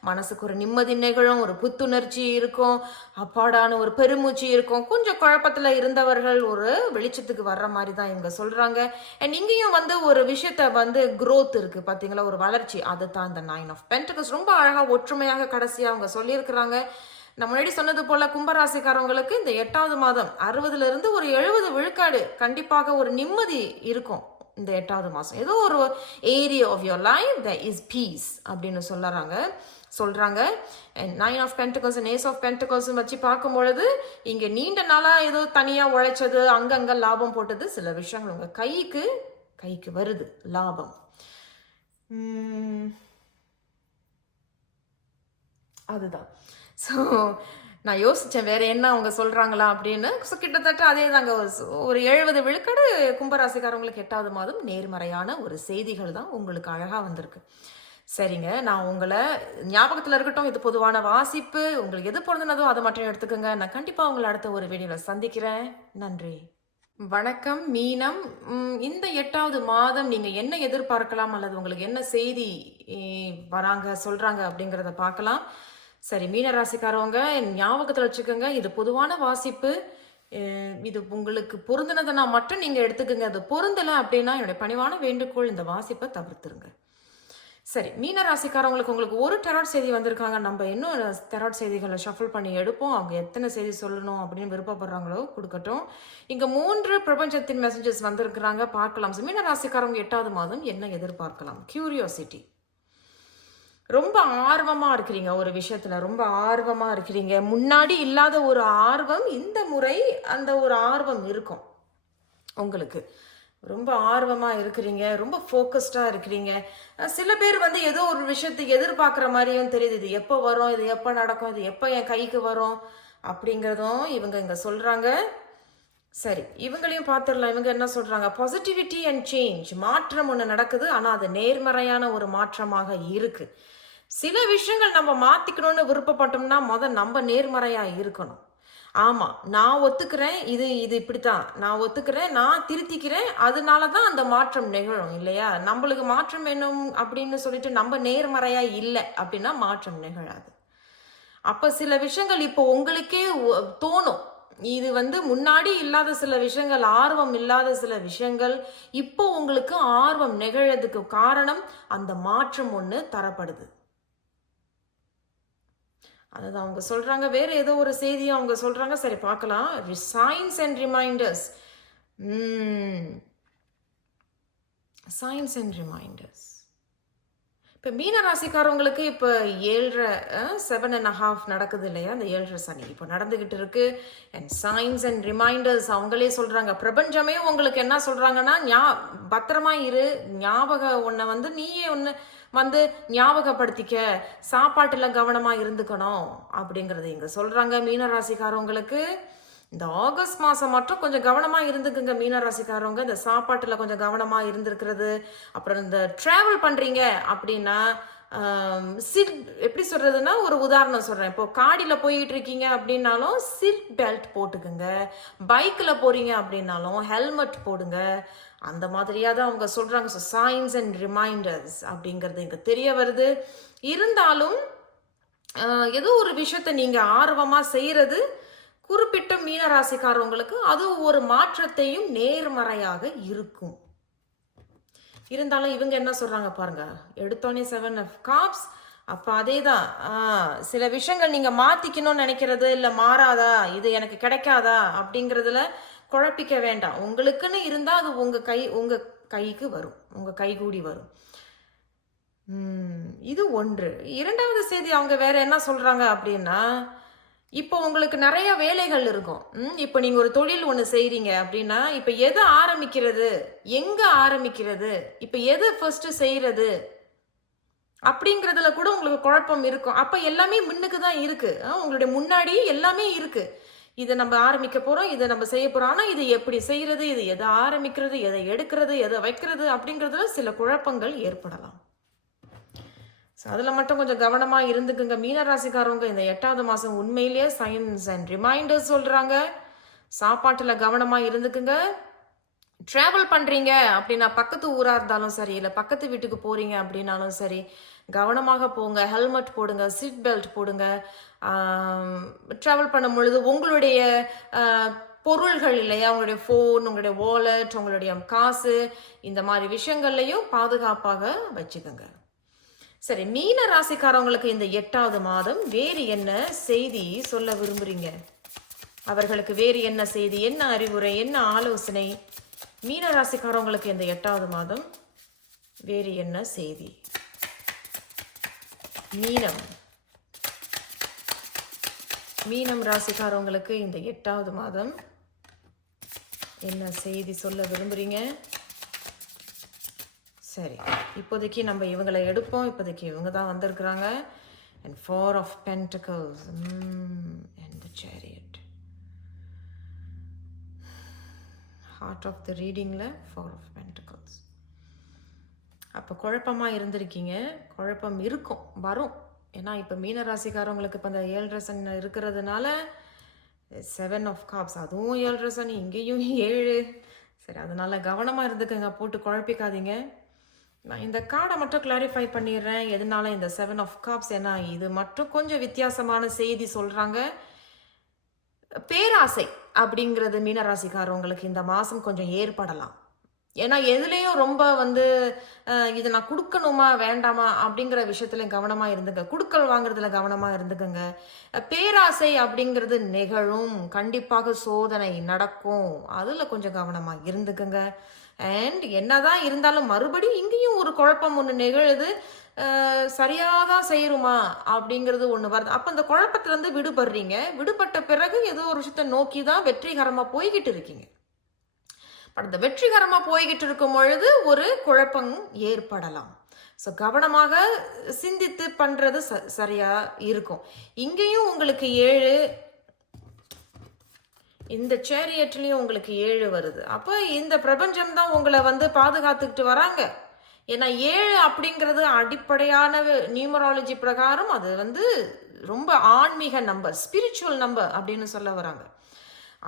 மனசுக்கு ஒரு நிம்மதி நெகிழும், ஒரு புத்துணர்ச்சி இருக்கும், அப்பாடான ஒரு பெருமூச்சு இருக்கும். கொஞ்சம் குழப்பத்தில் இருந்தவர்கள் ஒரு வெளிச்சத்துக்கு வர்ற மாதிரி தான் இவங்க சொல்கிறாங்க. அண்ட் இங்கேயும் வந்து ஒரு விஷயத்த வந்து growth இருக்குது பார்த்தீங்களா, ஒரு வளர்ச்சி. அதுதான் இந்த 9 ஆஃப் பென்டக்கிள்ஸ் ரொம்ப அழகாக ஒற்றுமையாக கடைசியாக அவங்க சொல்லியிருக்கிறாங்க. நம்ம முன்னாடி சொன்னது போல கும்பராசிக்காரவங்களுக்கு இந்த 8வது மாதம் 60லிருந்து ஒரு 70 விழுக்காடு கண்டிப்பாக ஒரு நிம்மதி இருக்கும். இந்த 8வது மாதம் ஏதோ ஒரு area of your life there is peace அப்படின்னு சொல்கிறாங்க. 9 of pentacles and ace of pentacles வச்சு பார்க்கும் பொழுது இங்கே நீண்ட நாளாக ஏதோ தனியாக உழைச்சது, அங்கங்கே லாபம் போட்டது, சில விஷயங்கள் உங்கள் கைக்கு வருது லாபம். அதுதான். ஸோ நான் யோசித்தேன் வேறு என்ன அவங்க சொல்கிறாங்களா அப்படின்னு. ஸோ கிட்டத்தட்ட அதே தாங்க, ஒரு 70 விழுக்காடு கும்பராசிக்காரவங்களுக்கு 8வது மாதம் நேர்மறையான ஒரு செய்திகள் தான் உங்களுக்கு அழகாக வந்திருக்கு. சரிங்க, நான் உங்களை ஞாபகத்தில் இருக்கட்டும், இது பொதுவான வாசிப்பு, உங்களுக்கு எது பொருந்தினதோ அதை மட்டும் எடுத்துக்கோங்க. நான் கண்டிப்பாக உங்களை அடுத்த ஒரு வீடியோவில் சந்திக்கிறேன். நன்றி, வணக்கம். மீனம், இந்த 8வது மாதம் நீங்கள் என்ன எதிர்பார்க்கலாம் அல்லது உங்களுக்கு என்ன செய்தி சொல்கிறாங்க அப்படிங்கிறத பார்க்கலாம். சரி, மீன ராசிக்காரவங்க ஞாபகத்துல வச்சுக்கோங்க. இது பொதுவான வாசிப்பு. இது உங்களுக்கு பொருந்துனதுனா மட்டும் நீங்க எடுத்துக்கங்க. அது பொருந்தல அப்படின்னா என்னுடைய பணிவான வேண்டுகோள், இந்த வாசிப்பை தவிர்த்துருங்க. சரி, மீன ராசிக்காரவங்களுக்கு உங்களுக்கு ஒரு டெராட் செய்தி வந்திருக்காங்க. நம்ம இன்னும் டெராட் செய்திகளை ஷஃபிள் பண்ணி எடுப்போம். அவங்க எத்தனை செய்தி சொல்லணும் அப்படின்னு விருப்பப்படுறாங்களோ கொடுக்கட்டும். இங்க 3 பிரபஞ்சத்தின் மெசேஜஸ் வந்திருக்கிறாங்க, பார்க்கலாம். மீன ராசிக்காரவங்க 8வது மாதம் என்ன எதிர்பார்க்கலாம்? கியூரியாசிட்டி. ரொம்ப ஆர்வமா இருக்கிறீங்க ஒரு விஷயத்துல, ரொம்ப ஆர்வமா இருக்கிறீங்க. முன்னாடி இல்லாத ஒரு ஆர்வம் இந்த முறை அந்த ஒரு ஆர்வம் இருக்கும் உங்களுக்கு. ரொம்ப ஆர்வமா இருக்கிறீங்க, ரொம்ப ஃபோக்கஸ்டா இருக்கிறீங்க. சில பேர் வந்து ஏதோ ஒரு விஷயத்தை எதிர்பார்க்குற மாதிரியும் தெரியுது. இது எப்போ வரும், இது எப்போ நடக்கும், இது எப்போ என் கைக்கு வரும் அப்படிங்கிறதும் இவங்க இங்க சொல்றாங்க. சரி, இவங்களையும் பார்த்துடலாம். இவங்க என்ன சொல்றாங்க? பாசிட்டிவிட்டி அண்ட் சேஞ்ச், மாற்றம் ஒன்று நடக்குது, ஆனால் அது நேர்மறையான ஒரு மாற்றமாக இருக்கு. சில விஷயங்கள் நம்ம மாத்திக்கணும்னு விருப்பப்பட்டோம்னா நம்ம நேர்மறையா இருக்கணும். ஆமா, நான் ஒத்துக்கிறேன், இது இது இப்படித்தான், நான் ஒத்துக்கிறேன், நான் திருத்திக்கிறேன், அதனாலதான் அந்த மாற்றம் நிகழும் இல்லையா? நம்மளுக்கு மாற்றம் வேணும் அப்படின்னு சொல்லிட்டு நம்ம நேர்மறையா இல்லை அப்படின்னா மாற்றம் நிகழாது. அப்ப சில விஷயங்கள் இப்போ உங்களுக்கே தோணும், இது வந்து முன்னாடி இல்லாத சில விஷயங்கள், ஆர்வம் இல்லாத சில விஷயங்கள் இப்போ உங்களுக்கு ஆர்வம் நிகழதுக்கு காரணம் அந்த மாற்றம் ஒன்று தரப்படுது. அதுதான் அவங்க சொல்றாங்க. வேற ஏதோ ஒரு செய்தியும் அவங்க சொல்றாங்க. சரி, பார்க்கலாம். Science and reminders. Science and reminders. இப்போ மீன ராசிக்காரவங்களுக்கு இப்போ 7.5 நடக்குது இல்லையா? அந்த 7.5 சனி இப்போ நடந்துகிட்டு இருக்கு. அண்ட் சைன்ஸ் அண்ட் ரிமைண்டர்ஸ் அவங்களே சொல்றாங்க. பிரபஞ்சமே உங்களுக்கு என்ன சொல்றாங்கன்னா, பத்திரமா இரு, ஞாபகம் ஒன்றை வந்து நீயே ஒன்று வந்து ஞாபகப்படுத்திக்க, சாப்பாட்டில் கவனமா இருந்துக்கணும் அப்படிங்கிறது இங்க சொல்றாங்க. மீனராசிக்காரவங்களுக்கு இந்த ஆகஸ்ட் மாதம் மட்டும் கொஞ்சம் கவனமாக இருந்துக்குங்க மீனராசிக்காரவங்க. இந்த சாப்பாட்டில் கொஞ்சம் கவனமாக இருந்திருக்கிறது. அப்புறம் இந்த ட்ராவல் பண்ணுறீங்க அப்படின்னா எப்படி சொல்கிறதுனா, ஒரு உதாரணம் சொல்கிறேன். இப்போ காடியில் போயிட்டு இருக்கீங்க அப்படின்னாலும் சீட் பெல்ட் போட்டுக்குங்க. பைக்கில் போகிறீங்க அப்படின்னாலும் ஹெல்மெட் போடுங்க. அந்த மாதிரியாக தான் அவங்க சொல்கிறாங்க. ஸோ சைன்ஸ் அண்ட் ரிமைண்டர்ஸ் அப்படிங்கிறது இங்கே தெரிய வருது. இருந்தாலும் ஏதோ ஒரு விஷயத்தை நீங்கள் ஆர்வமாக செய்கிறது குறிப்பிட்ட மீனராசிக்காரவங்களுக்கு அது ஒரு மாற்றத்தையும் நேர்மறையாக இருக்கும். இருந்தாலும் இவங்க என்ன சொல்றாங்க பாருங்க, எடுத்தோடனே 7 of cups. அப்ப அதேதான், சில விஷயங்கள் நீங்க மாத்திக்கணும்னு நினைக்கிறது இல்ல, மாறாதா, இது எனக்கு கிடைக்காதா அப்படிங்கிறதுல குழப்பிக்க வேண்டாம். உங்களுக்குன்னு இருந்தா அது உங்க கைக்கு வரும், உங்க கைகூடி வரும். இது ஒன்று. 2வது செய்தி அவங்க வேற என்ன சொல்றாங்க அப்படின்னா, இப்போ உங்களுக்கு நிறைய வேலைகள் இருக்கும். இப்போ நீங்க ஒரு தொழில் ஒன்று செய்றீங்க அப்படின்னா, இப்போ எது ஆரம்பிக்கிறது, எங்க ஆரம்பிக்கிறது, இப்போ எது ஃபர்ஸ்ட் செய்யறது அப்படிங்கிறதுல கூட உங்களுக்கு குழப்பம் இருக்கும். அப்ப எல்லாமே முன்னுக்கு தான் இருக்கு. உங்களுடைய முன்னாடி எல்லாமே இருக்கு. இதை நம்ம ஆரம்பிக்க போறோம், இதை நம்ம செய்ய போறோம். ஆனா இது எப்படி செய்யறது, இது எதை ஆரம்பிக்கிறது, எதை எடுக்கிறது, எதை வைக்கிறது அப்படிங்கிறதுல சில குழப்பங்கள் ஏற்படலாம். அதில் மட்டும் கொஞ்சம் கவனமாக இருந்துக்குங்க மீனராசிக்காரவங்க. இந்த 8வது மாதம் உண்மையிலேயே சைன்ஸ் அண்ட் ரிமைண்டர்ஸ் சொல்கிறாங்க. சாப்பாட்டில் கவனமாக இருந்துக்குங்க. ட்ராவல் பண்ணுறீங்க அப்படின்னா, பக்கத்து ஊராக இருந்தாலும் சரி, இல்லை பக்கத்து வீட்டுக்கு போகிறீங்க அப்படின்னாலும் சரி, கவனமாக போங்க. ஹெல்மெட் போடுங்க, சீட் பெல்ட் போடுங்க. ட்ராவல் பண்ணும் பொழுது உங்களுடைய பொருள்கள் இல்லையா, உங்களுடைய ஃபோன், உங்களுடைய வாலெட், உங்களுடைய காசு, இந்த மாதிரி விஷயங்கள்லையும் பாதுகாப்பாக வச்சுக்கோங்க. சரி, மீன ராசிக்காரவங்களுக்கு இந்த 8வது மாதம் வேறு என்ன செய்தி சொல்ல விரும்புறீங்க? அவர்களுக்கு வேறு என்ன செய்தி, என்ன அறிவுரை, என்ன ஆலோசனை? மீன ராசிக்காரவங்களுக்கு இந்த 8வது மாதம் வேறு என்ன செய்தி? மீனம் ராசிக்காரவங்களுக்கு இந்த 8வது மாதம் என்ன செய்தி சொல்ல விரும்புறீங்க? சரி, இப்போதைக்கு நம்ம இவங்களை எடுப்போம். இப்போதைக்கு இவங்க தான் வந்திருக்கிறாங்க. And 4 of Pentacles and the Chariot. Heart of the readingல 4 of Pentacles. அப்போ குழப்பமாக இருந்திருக்கீங்க. குழப்பம் இருக்கும், வரும். ஏன்னா இப்போ மீனராசிக்காரவங்களுக்கு இப்போ அந்த 7.5 சனி இருக்கிறதுனால 7 of Cups, அதுவும் 7.5 சனி, இங்கேயும் 7. சரி, அதனால கவனமாக இருந்துக்கங்க, போட்டு குழப்பிக்காதீங்க. நான் இந்த கார்டை மட்டும் கிளாரிஃபை பண்ணிடுறேன். எதனால இந்த 7 ஆஃப் கப்ஸ், ஏன்னா இது மட்டும் கொஞ்சம் வித்தியாசமான செய்தி சொல்றாங்க. பேராசை அப்படிங்கிறது மீனராசிக்காரவங்களுக்கு இந்த மாசம் கொஞ்சம் ஏற்படலாம். ஏன்னா எதுலேயும் ரொம்ப வந்து இதை நான் கொடுக்கணுமா வேண்டாமா அப்படிங்கிற விஷயத்துல கவனமா இருந்துங்க. குடுக்கல் வாங்குறதுல கவனமா இருந்துக்கங்க. பேராசை அப்படிங்கிறது நிகழும், கண்டிப்பாக சோதனை நடக்கும், அதுல கொஞ்சம் கவனமா இருந்துக்குங்க. அண்ட் என்னதான் இருந்தாலும் மறுபடியும் இங்கேயும் ஒரு குழப்பம் ஒன்று நிகழுது. சரியாதான் செய்யணுமா அப்படிங்கிறது ஒன்று வருது. அப்போ அந்த குழப்பத்திலேருந்து விடுபடுறீங்க. விடுபட்ட பிறகு ஏதோ ஒரு விஷயத்தை நோக்கி தான் வெற்றிகரமாக போய்கிட்டு இருக்கீங்க. பட் இந்த வெற்றிகரமாக போய்கிட்டு இருக்கும் பொழுது ஒரு குழப்பம் ஏற்படலாம். ஸோ கவனமாக சிந்தித்து பண்ணுறது சரியா இருக்கும். இங்கேயும் உங்களுக்கு 7, இந்த சேரியட்லேயும் உங்களுக்கு 7 வருது. அப்போ இந்த பிரபஞ்சம் தான் உங்களை வந்து பாதுகாத்துக்கிட்டு வராங்க. ஏன்னா 7 அப்படிங்கிறது அடிப்படையான நியூமராலஜி பிரகாரம் அது வந்து ரொம்ப ஆன்மீக நம்பர், ஸ்பிரிச்சுவல் நம்பர் அப்படின்னு சொல்ல வராங்க.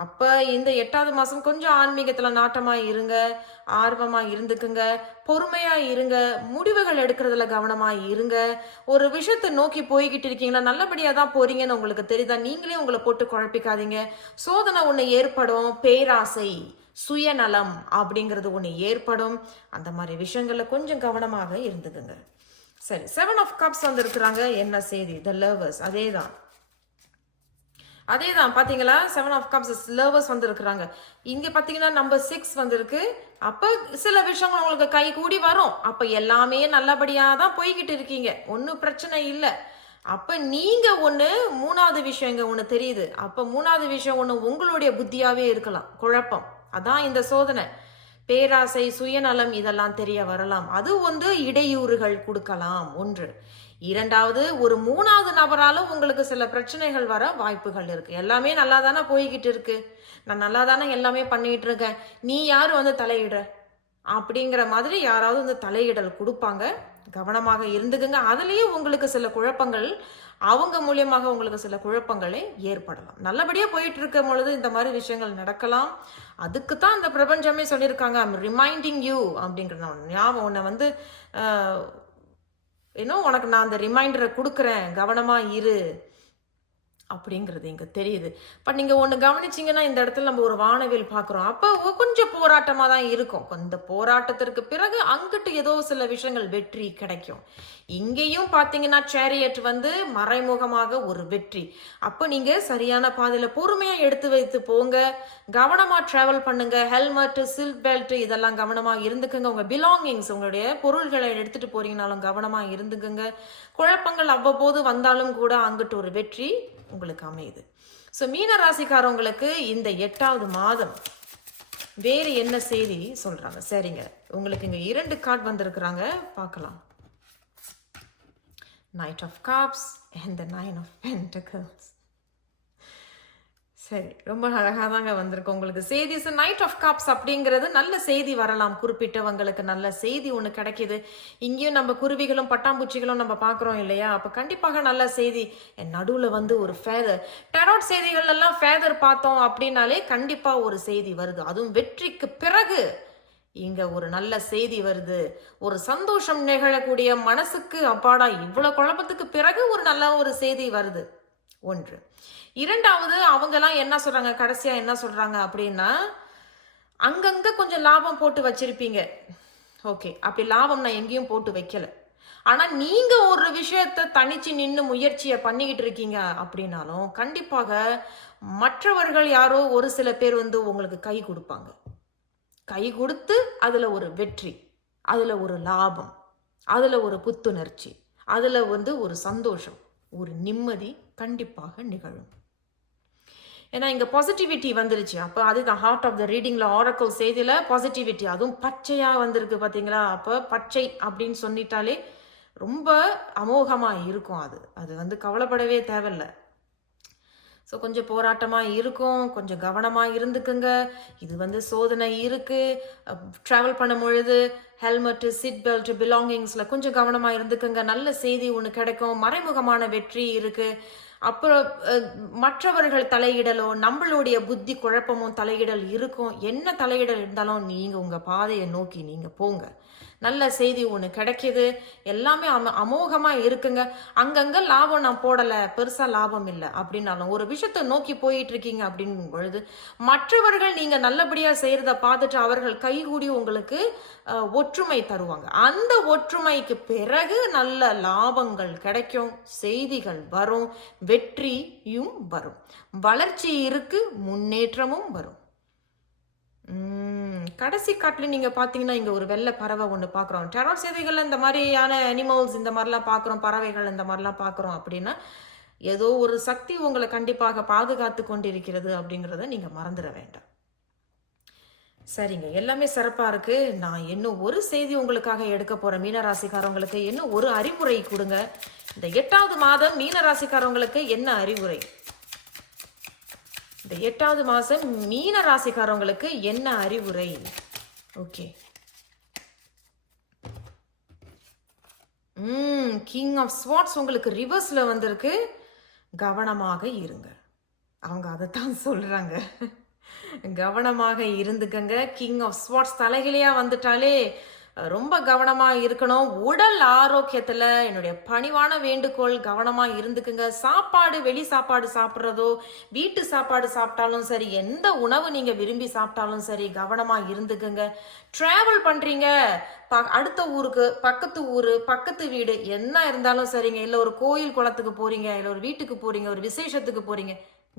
அப்போ இந்த 8வது மாதம் கொஞ்சம் ஆன்மீகத்தில் நாட்டமாக இருங்க, ஆர்வமாக இருந்துக்குங்க, பொறுமையாக இருங்க, முடிவுகள் எடுக்கிறதுல கவனமாக இருங்க. ஒரு விஷயத்தை நோக்கி போய்கிட்டு இருக்கீங்கன்னா நல்லபடியாக தான் போறீங்கன்னு உங்களுக்கு தெரியுதா? நீங்களே உங்களை போட்டு குழப்பிக்காதீங்க. சோதனை ஒன்று ஏற்படும், பேராசை, சுயநலம் அப்படிங்கிறது ஒன்று ஏற்படும். அந்த மாதிரி விஷயங்களில் கொஞ்சம் கவனமாக இருந்துக்குங்க. சரி, 7 ஆஃப் கப்ஸ் வந்துருக்குறாங்க. என்ன செய்தி? த லவர்ஸ். அதே தான் பார்த்தீங்களா? 7 ஆஃப் கப்ஸ் லவர்ஸ் வந்துருக்குறாங்க. இங்கே பார்த்தீங்கன்னா நம்பர் 6 வந்திருக்கு. அப்போ சில விஷயங்கள் உங்களுக்கு கை கூடி வரும். அப்போ எல்லாமே நல்லபடியாக தான் போய்கிட்டு இருக்கீங்க, ஒன்றும் பிரச்சனை இல்லை. அப்போ நீங்கள் ஒன்று 3வது விஷயம் இங்கே ஒன்று தெரியுது. அப்போ 3வது விஷயம் ஒன்று உங்களுடைய புத்தியாகவே இருக்கலாம், குழப்பம். அதான் இந்த சோதனை. பேராசை, சுயநலம் இதெல்லாம் தெரிய வரலாம். அது வந்து இடையூறுகள் கொடுக்கலாம், ஒன்று. 2வது, ஒரு 3வது நபரால உங்களுக்கு சில பிரச்சனைகள் வர வாய்ப்புகள் இருக்கு. எல்லாமே நல்லா தானே போய்கிட்டு இருக்கு, நான் நல்லா தானே எல்லாமே பண்ணிட்டு இருக்கேன், நீ யாரு வந்து தலையிடுற அப்படிங்கிற மாதிரி யாராவது வந்து தலையிடல் கொடுப்பாங்க. கவனமாக இருந்துக்குங்க. அதுலேயும் உங்களுக்கு சில குழப்பங்கள், அவங்க மூலியமாக உங்களுக்கு சில குழப்பங்களே ஏற்படலாம். நல்லபடியாக போயிட்டு இருக்கும் பொழுது இந்த மாதிரி விஷயங்கள் நடக்கலாம். அதுக்கு தான் இந்த பிரபஞ்சமே சொல்லியிருக்காங்க, ஐம் ரிமைண்டிங் யூ அப்படிங்கிற ஞாபகம் உன்னை வந்து இன்னும் உனக்கு நான் அந்த ரிமைண்டரை கொடுக்குறேன், கவனமா இரு அப்படிங்கிறது இங்கே தெரியுது. பட் நீங்கள் ஒன்று கவனிச்சிங்கன்னா, இந்த இடத்துல நம்ம ஒரு வானவில் பார்க்குறோம். அப்போ கொஞ்சம் போராட்டமாக தான் இருக்கும். இந்த போராட்டத்திற்கு பிறகு அங்கிட்டு ஏதோ சில விஷயங்கள் வெற்றி கிடைக்கும். இங்கேயும் பார்த்தீங்கன்னா சேரியட் வந்து மறைமுகமாக ஒரு வெற்றி. அப்போ நீங்கள் சரியான பாதையில் பொறுமையாக எடுத்து வைத்து போங்க, கவனமாக ட்ராவல் பண்ணுங்க. ஹெல்மெட், சீட் பெல்ட் இதெல்லாம் கவனமாக இருந்துக்குங்க. உங்கள் பிலாங்கிங்ஸ், உங்களுடைய பொருள்களை எடுத்துகிட்டு போறீங்கனாலும் கவனமாக இருந்துக்குங்க. குழப்பங்கள் அவ்வப்போது வந்தாலும் கூட அங்கிட்டு ஒரு வெற்றி உங்களுக்கு அமையுது. ஸோ மீன ராசிக்காரவங்களுக்கு இந்த 8வது மாதம் வேறு என்ன செய்தி சொல்றாங்க? சரிங்க, உங்களுக்கு இங்க 2 கார்டு வந்திருக்கிறாங்க, பார்க்கலாம். Knight of cups and the 9 of pentacles. சரி, ரொம்ப அழகாக தாங்க வந்திருக்கு உங்களுக்கு செய்தி. நைட் ஆஃப் கப்ஸ் அப்படிங்கிறது நல்ல செய்தி வரலாம், குறிப்பிட்டவங்களுக்கு நல்ல செய்தி ஒன்று கிடைக்கிது. இங்கேயும் நம்ம குருவிகளும் பட்டாம்பூச்சிகளும் நம்ம பார்க்குறோம் இல்லையா? அப்போ கண்டிப்பாக நல்ல செய்தி. நடுவில் வந்து ஒரு ஃபேதர், டெராட் செய்திகள் எல்லாம் ஃபேதர் பார்த்தோம் அப்படின்னாலே கண்டிப்பாக ஒரு செய்தி வருது. அதுவும் வெற்றிக்கு பிறகு இங்க ஒரு நல்ல செய்தி வருது, ஒரு சந்தோஷம் நிகழக்கூடிய, மனசுக்கு அப்பாடா இவ்வளோ குழப்பத்துக்கு பிறகு ஒரு நல்ல ஒரு செய்தி வருது, ஒன்று. 2வது, அவங்கெல்லாம் என்ன சொல்றாங்க, கடைசியா என்ன சொல்றாங்க அப்படின்னா, அங்கங்க கொஞ்சம் லாபம் போட்டு வச்சிருப்பீங்க. ஓகே, அப்படி லாபம் நான் எங்கேயும் போட்டு வைக்கல, ஆனா நீங்க ஒரு விஷயத்த தனிச்சு நின்று முயற்சியை பண்ணிக்கிட்டு இருக்கீங்க அப்படின்னாலும் கண்டிப்பாக மற்றவர்கள் யாரோ ஒரு சில பேர் வந்து உங்களுக்கு கை கொடுப்பாங்க. கை கொடுத்து அதுல ஒரு வெற்றி, அதுல ஒரு லாபம், அதுல ஒரு புத்துணர்ச்சி, அதுல வந்து ஒரு சந்தோஷம், ஒரு நிம்மதி கண்டிப்பாக நிகழும். ஏன்னா இங்கே பாசிட்டிவிட்டி வந்துருச்சு. அப்போ அதுதான் ஹார்ட் ஆஃப் த ரீடிங்கில் ஆரக்கிள் செய்தியில் பாசிட்டிவிட்டி, அதுவும் பச்சையாக வந்திருக்கு பார்த்தீங்களா? அப்போ பச்சை அப்படின்னு சொல்லிட்டாலே ரொம்ப அமோகமாக இருக்கும். அது வந்து கவலைப்படவே தேவையில்லை. ஸோ கொஞ்சம் போராட்டமாக இருக்கும், கொஞ்சம் கவனமாக இருந்துக்குங்க. இது வந்து சோதனை இருக்குது. ட்ராவல் பண்ணும் பொழுது ஹெல்மெட்டு, சீட் பெல்ட், பிலாங்கிங்ஸில் கொஞ்சம் கவனமாக இருந்துக்குங்க. நல்ல செய்தி ஒன்று கிடைக்கும். மறைமுகமான வெற்றி இருக்கு. அப்புறம் மற்றவர்கள் தலையிடலோ, நம்மளுடைய புத்தி குழப்பமும் தலையிடல் இருக்கும். என்ன தலையிடல் இருந்தாலும் நீங்கள் உங்கள் பாதையை நோக்கி நீங்கள் போங்க. நல்ல செய்தி ஒன்று கிடைக்கிது. எல்லாமே அமோகமாக இருக்குங்க. அங்கங்கே லாபம் நான் போடலை, பெருசாக லாபம் இல்லை அப்படின்னாலும் ஒரு விஷயத்தை நோக்கி போயிட்டு இருக்கீங்க அப்படின் பொழுது மற்றவர்கள் நீங்கள் நல்லபடியாக செய்கிறத பார்த்துட்டு அவர்கள் கைகூடி உங்களுக்கு ஒற்றுமை தருவாங்க. அந்த ஒற்றுமைக்கு பிறகு நல்ல லாபங்கள் கிடைக்கும், செய்திகள் வரும், வெற்றியும் வரும், வளர்ச்சி இருக்கு, முன்னேற்றமும் வரும். கடைசி காட்டில் நீங்கள் பார்த்தீங்கன்னா இங்கே ஒரு வெள்ளை பறவை ஒன்று பார்க்குறோம். டெரோ செய்திகள் இந்த மாதிரியான அனிமல்ஸ் இந்த மாதிரிலாம் பார்க்குறோம், பறவைகள் இந்த மாதிரிலாம் பார்க்குறோம் அப்படின்னா ஏதோ ஒரு சக்தி உங்களை கண்டிப்பாக பாதுகாத்து கொண்டிருக்கிறது அப்படிங்கிறத நீங்கள் மறந்துட வேண்டாம். சரிங்க, எல்லாமே சிறப்பாக இருக்குது. நான் இன்னும் ஒரு செய்தி உங்களுக்காக எடுக்க போகிறேன். மீனராசிக்காரவங்களுக்கு இன்னும் ஒரு அறிவுரை கொடுங்க. இந்த 8வது மாதம் மீனராசிக்காரவங்களுக்கு என்ன அறிவுரை? இந்த 8வது மாதம் மீன ராசிக்காரவங்களுக்கு என்ன அறிவுரை? ஓகே, கிங் ஆஃப் ஸ்வார்ட்ஸ் உங்களுக்கு ரிவர்ஸில் வந்திருக்கு. கவனமாக இருங்க. அவங்க அதைத்தான் சொல்கிறாங்க. கவனமாக இருந்துக்கங்க. கிங் ஆஃப் ஸ்வார்ட்ஸ் தலைகிலையாக வந்துட்டாலே ரொம்ப கவனமாக இருக்கணும். உடல் ஆரோக்கியத்தில் என்னுடைய பணிவான வேண்டுகோள், கவனமாக இருந்துக்குங்க. சாப்பாடு, வெளி சாப்பாடு சாப்பிட்றதோ வீட்டு சாப்பாடு சாப்பிட்டாலும் சரி, எந்த உணவு நீங்கள் விரும்பி சாப்பிட்டாலும் சரி, கவனமாக இருந்துக்குங்க. ட்ராவல் பண்ணுறீங்க, அடுத்த ஊருக்கு, பக்கத்து ஊர், பக்கத்து வீடு என்ன இருந்தாலும் சரிங்க, இல்லை ஒரு கோயில் குளத்துக்கு போகிறீங்க, இல்லை ஒரு வீட்டுக்கு போகிறீங்க, ஒரு விசேஷத்துக்கு போகிறீங்க,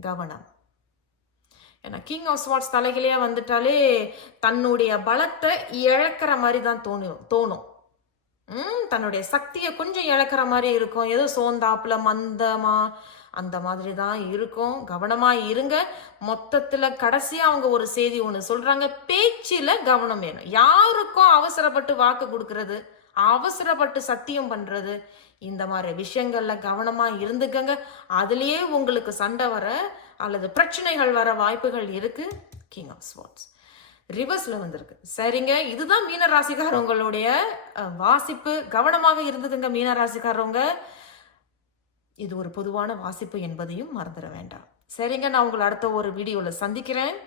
கவனம். ஏன்னா கிங் ஆஃப் ஸ்வார்ட்ஸ் தலைகளையாக வந்துட்டாலே தன்னுடைய பலத்தை இழக்கிற மாதிரி தான் தோணும். தன்னுடைய சக்தியை கொஞ்சம் இழக்கிற மாதிரி இருக்கும். ஏதோ சோந்தாப்புல மந்தமா அந்த மாதிரி தான் இருக்கும். கவனமாக இருங்க. மொத்தத்தில் கடைசியாக அவங்க ஒரு செய்தி ஒன்று சொல்கிறாங்க, பேச்சில் கவனம் வேணும். யாருக்கும் அவசரப்பட்டு வாக்கு கொடுக்கறது, அவசரப்பட்டு சத்தியம் பண்ணுறது, இந்த மாதிரி விஷயங்களில் கவனமாக இருந்துக்கங்க. அதுலேயே உங்களுக்கு சண்டை வர அல்லது பிரச்சனைகள் வர வாய்ப்புகள் இருக்கு. கிங் ஆஃப் ஸ்வார்ட்ஸ் ரிவர்ஸில் வந்திருக்கு. சரிங்க, இதுதான் மீன ராசிக்காரவங்களுடைய வாசிப்பு. கவனமாக இருந்துக்குங்க மீன ராசிக்காரவங்க. இது ஒரு பொதுவான வாசிப்பு என்பதையும் மறந்துட வேண்டாம். சரிங்க, நான் உங்களை அடுத்த ஒரு வீடியோவில் சந்திக்கிறேன்.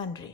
நன்றி.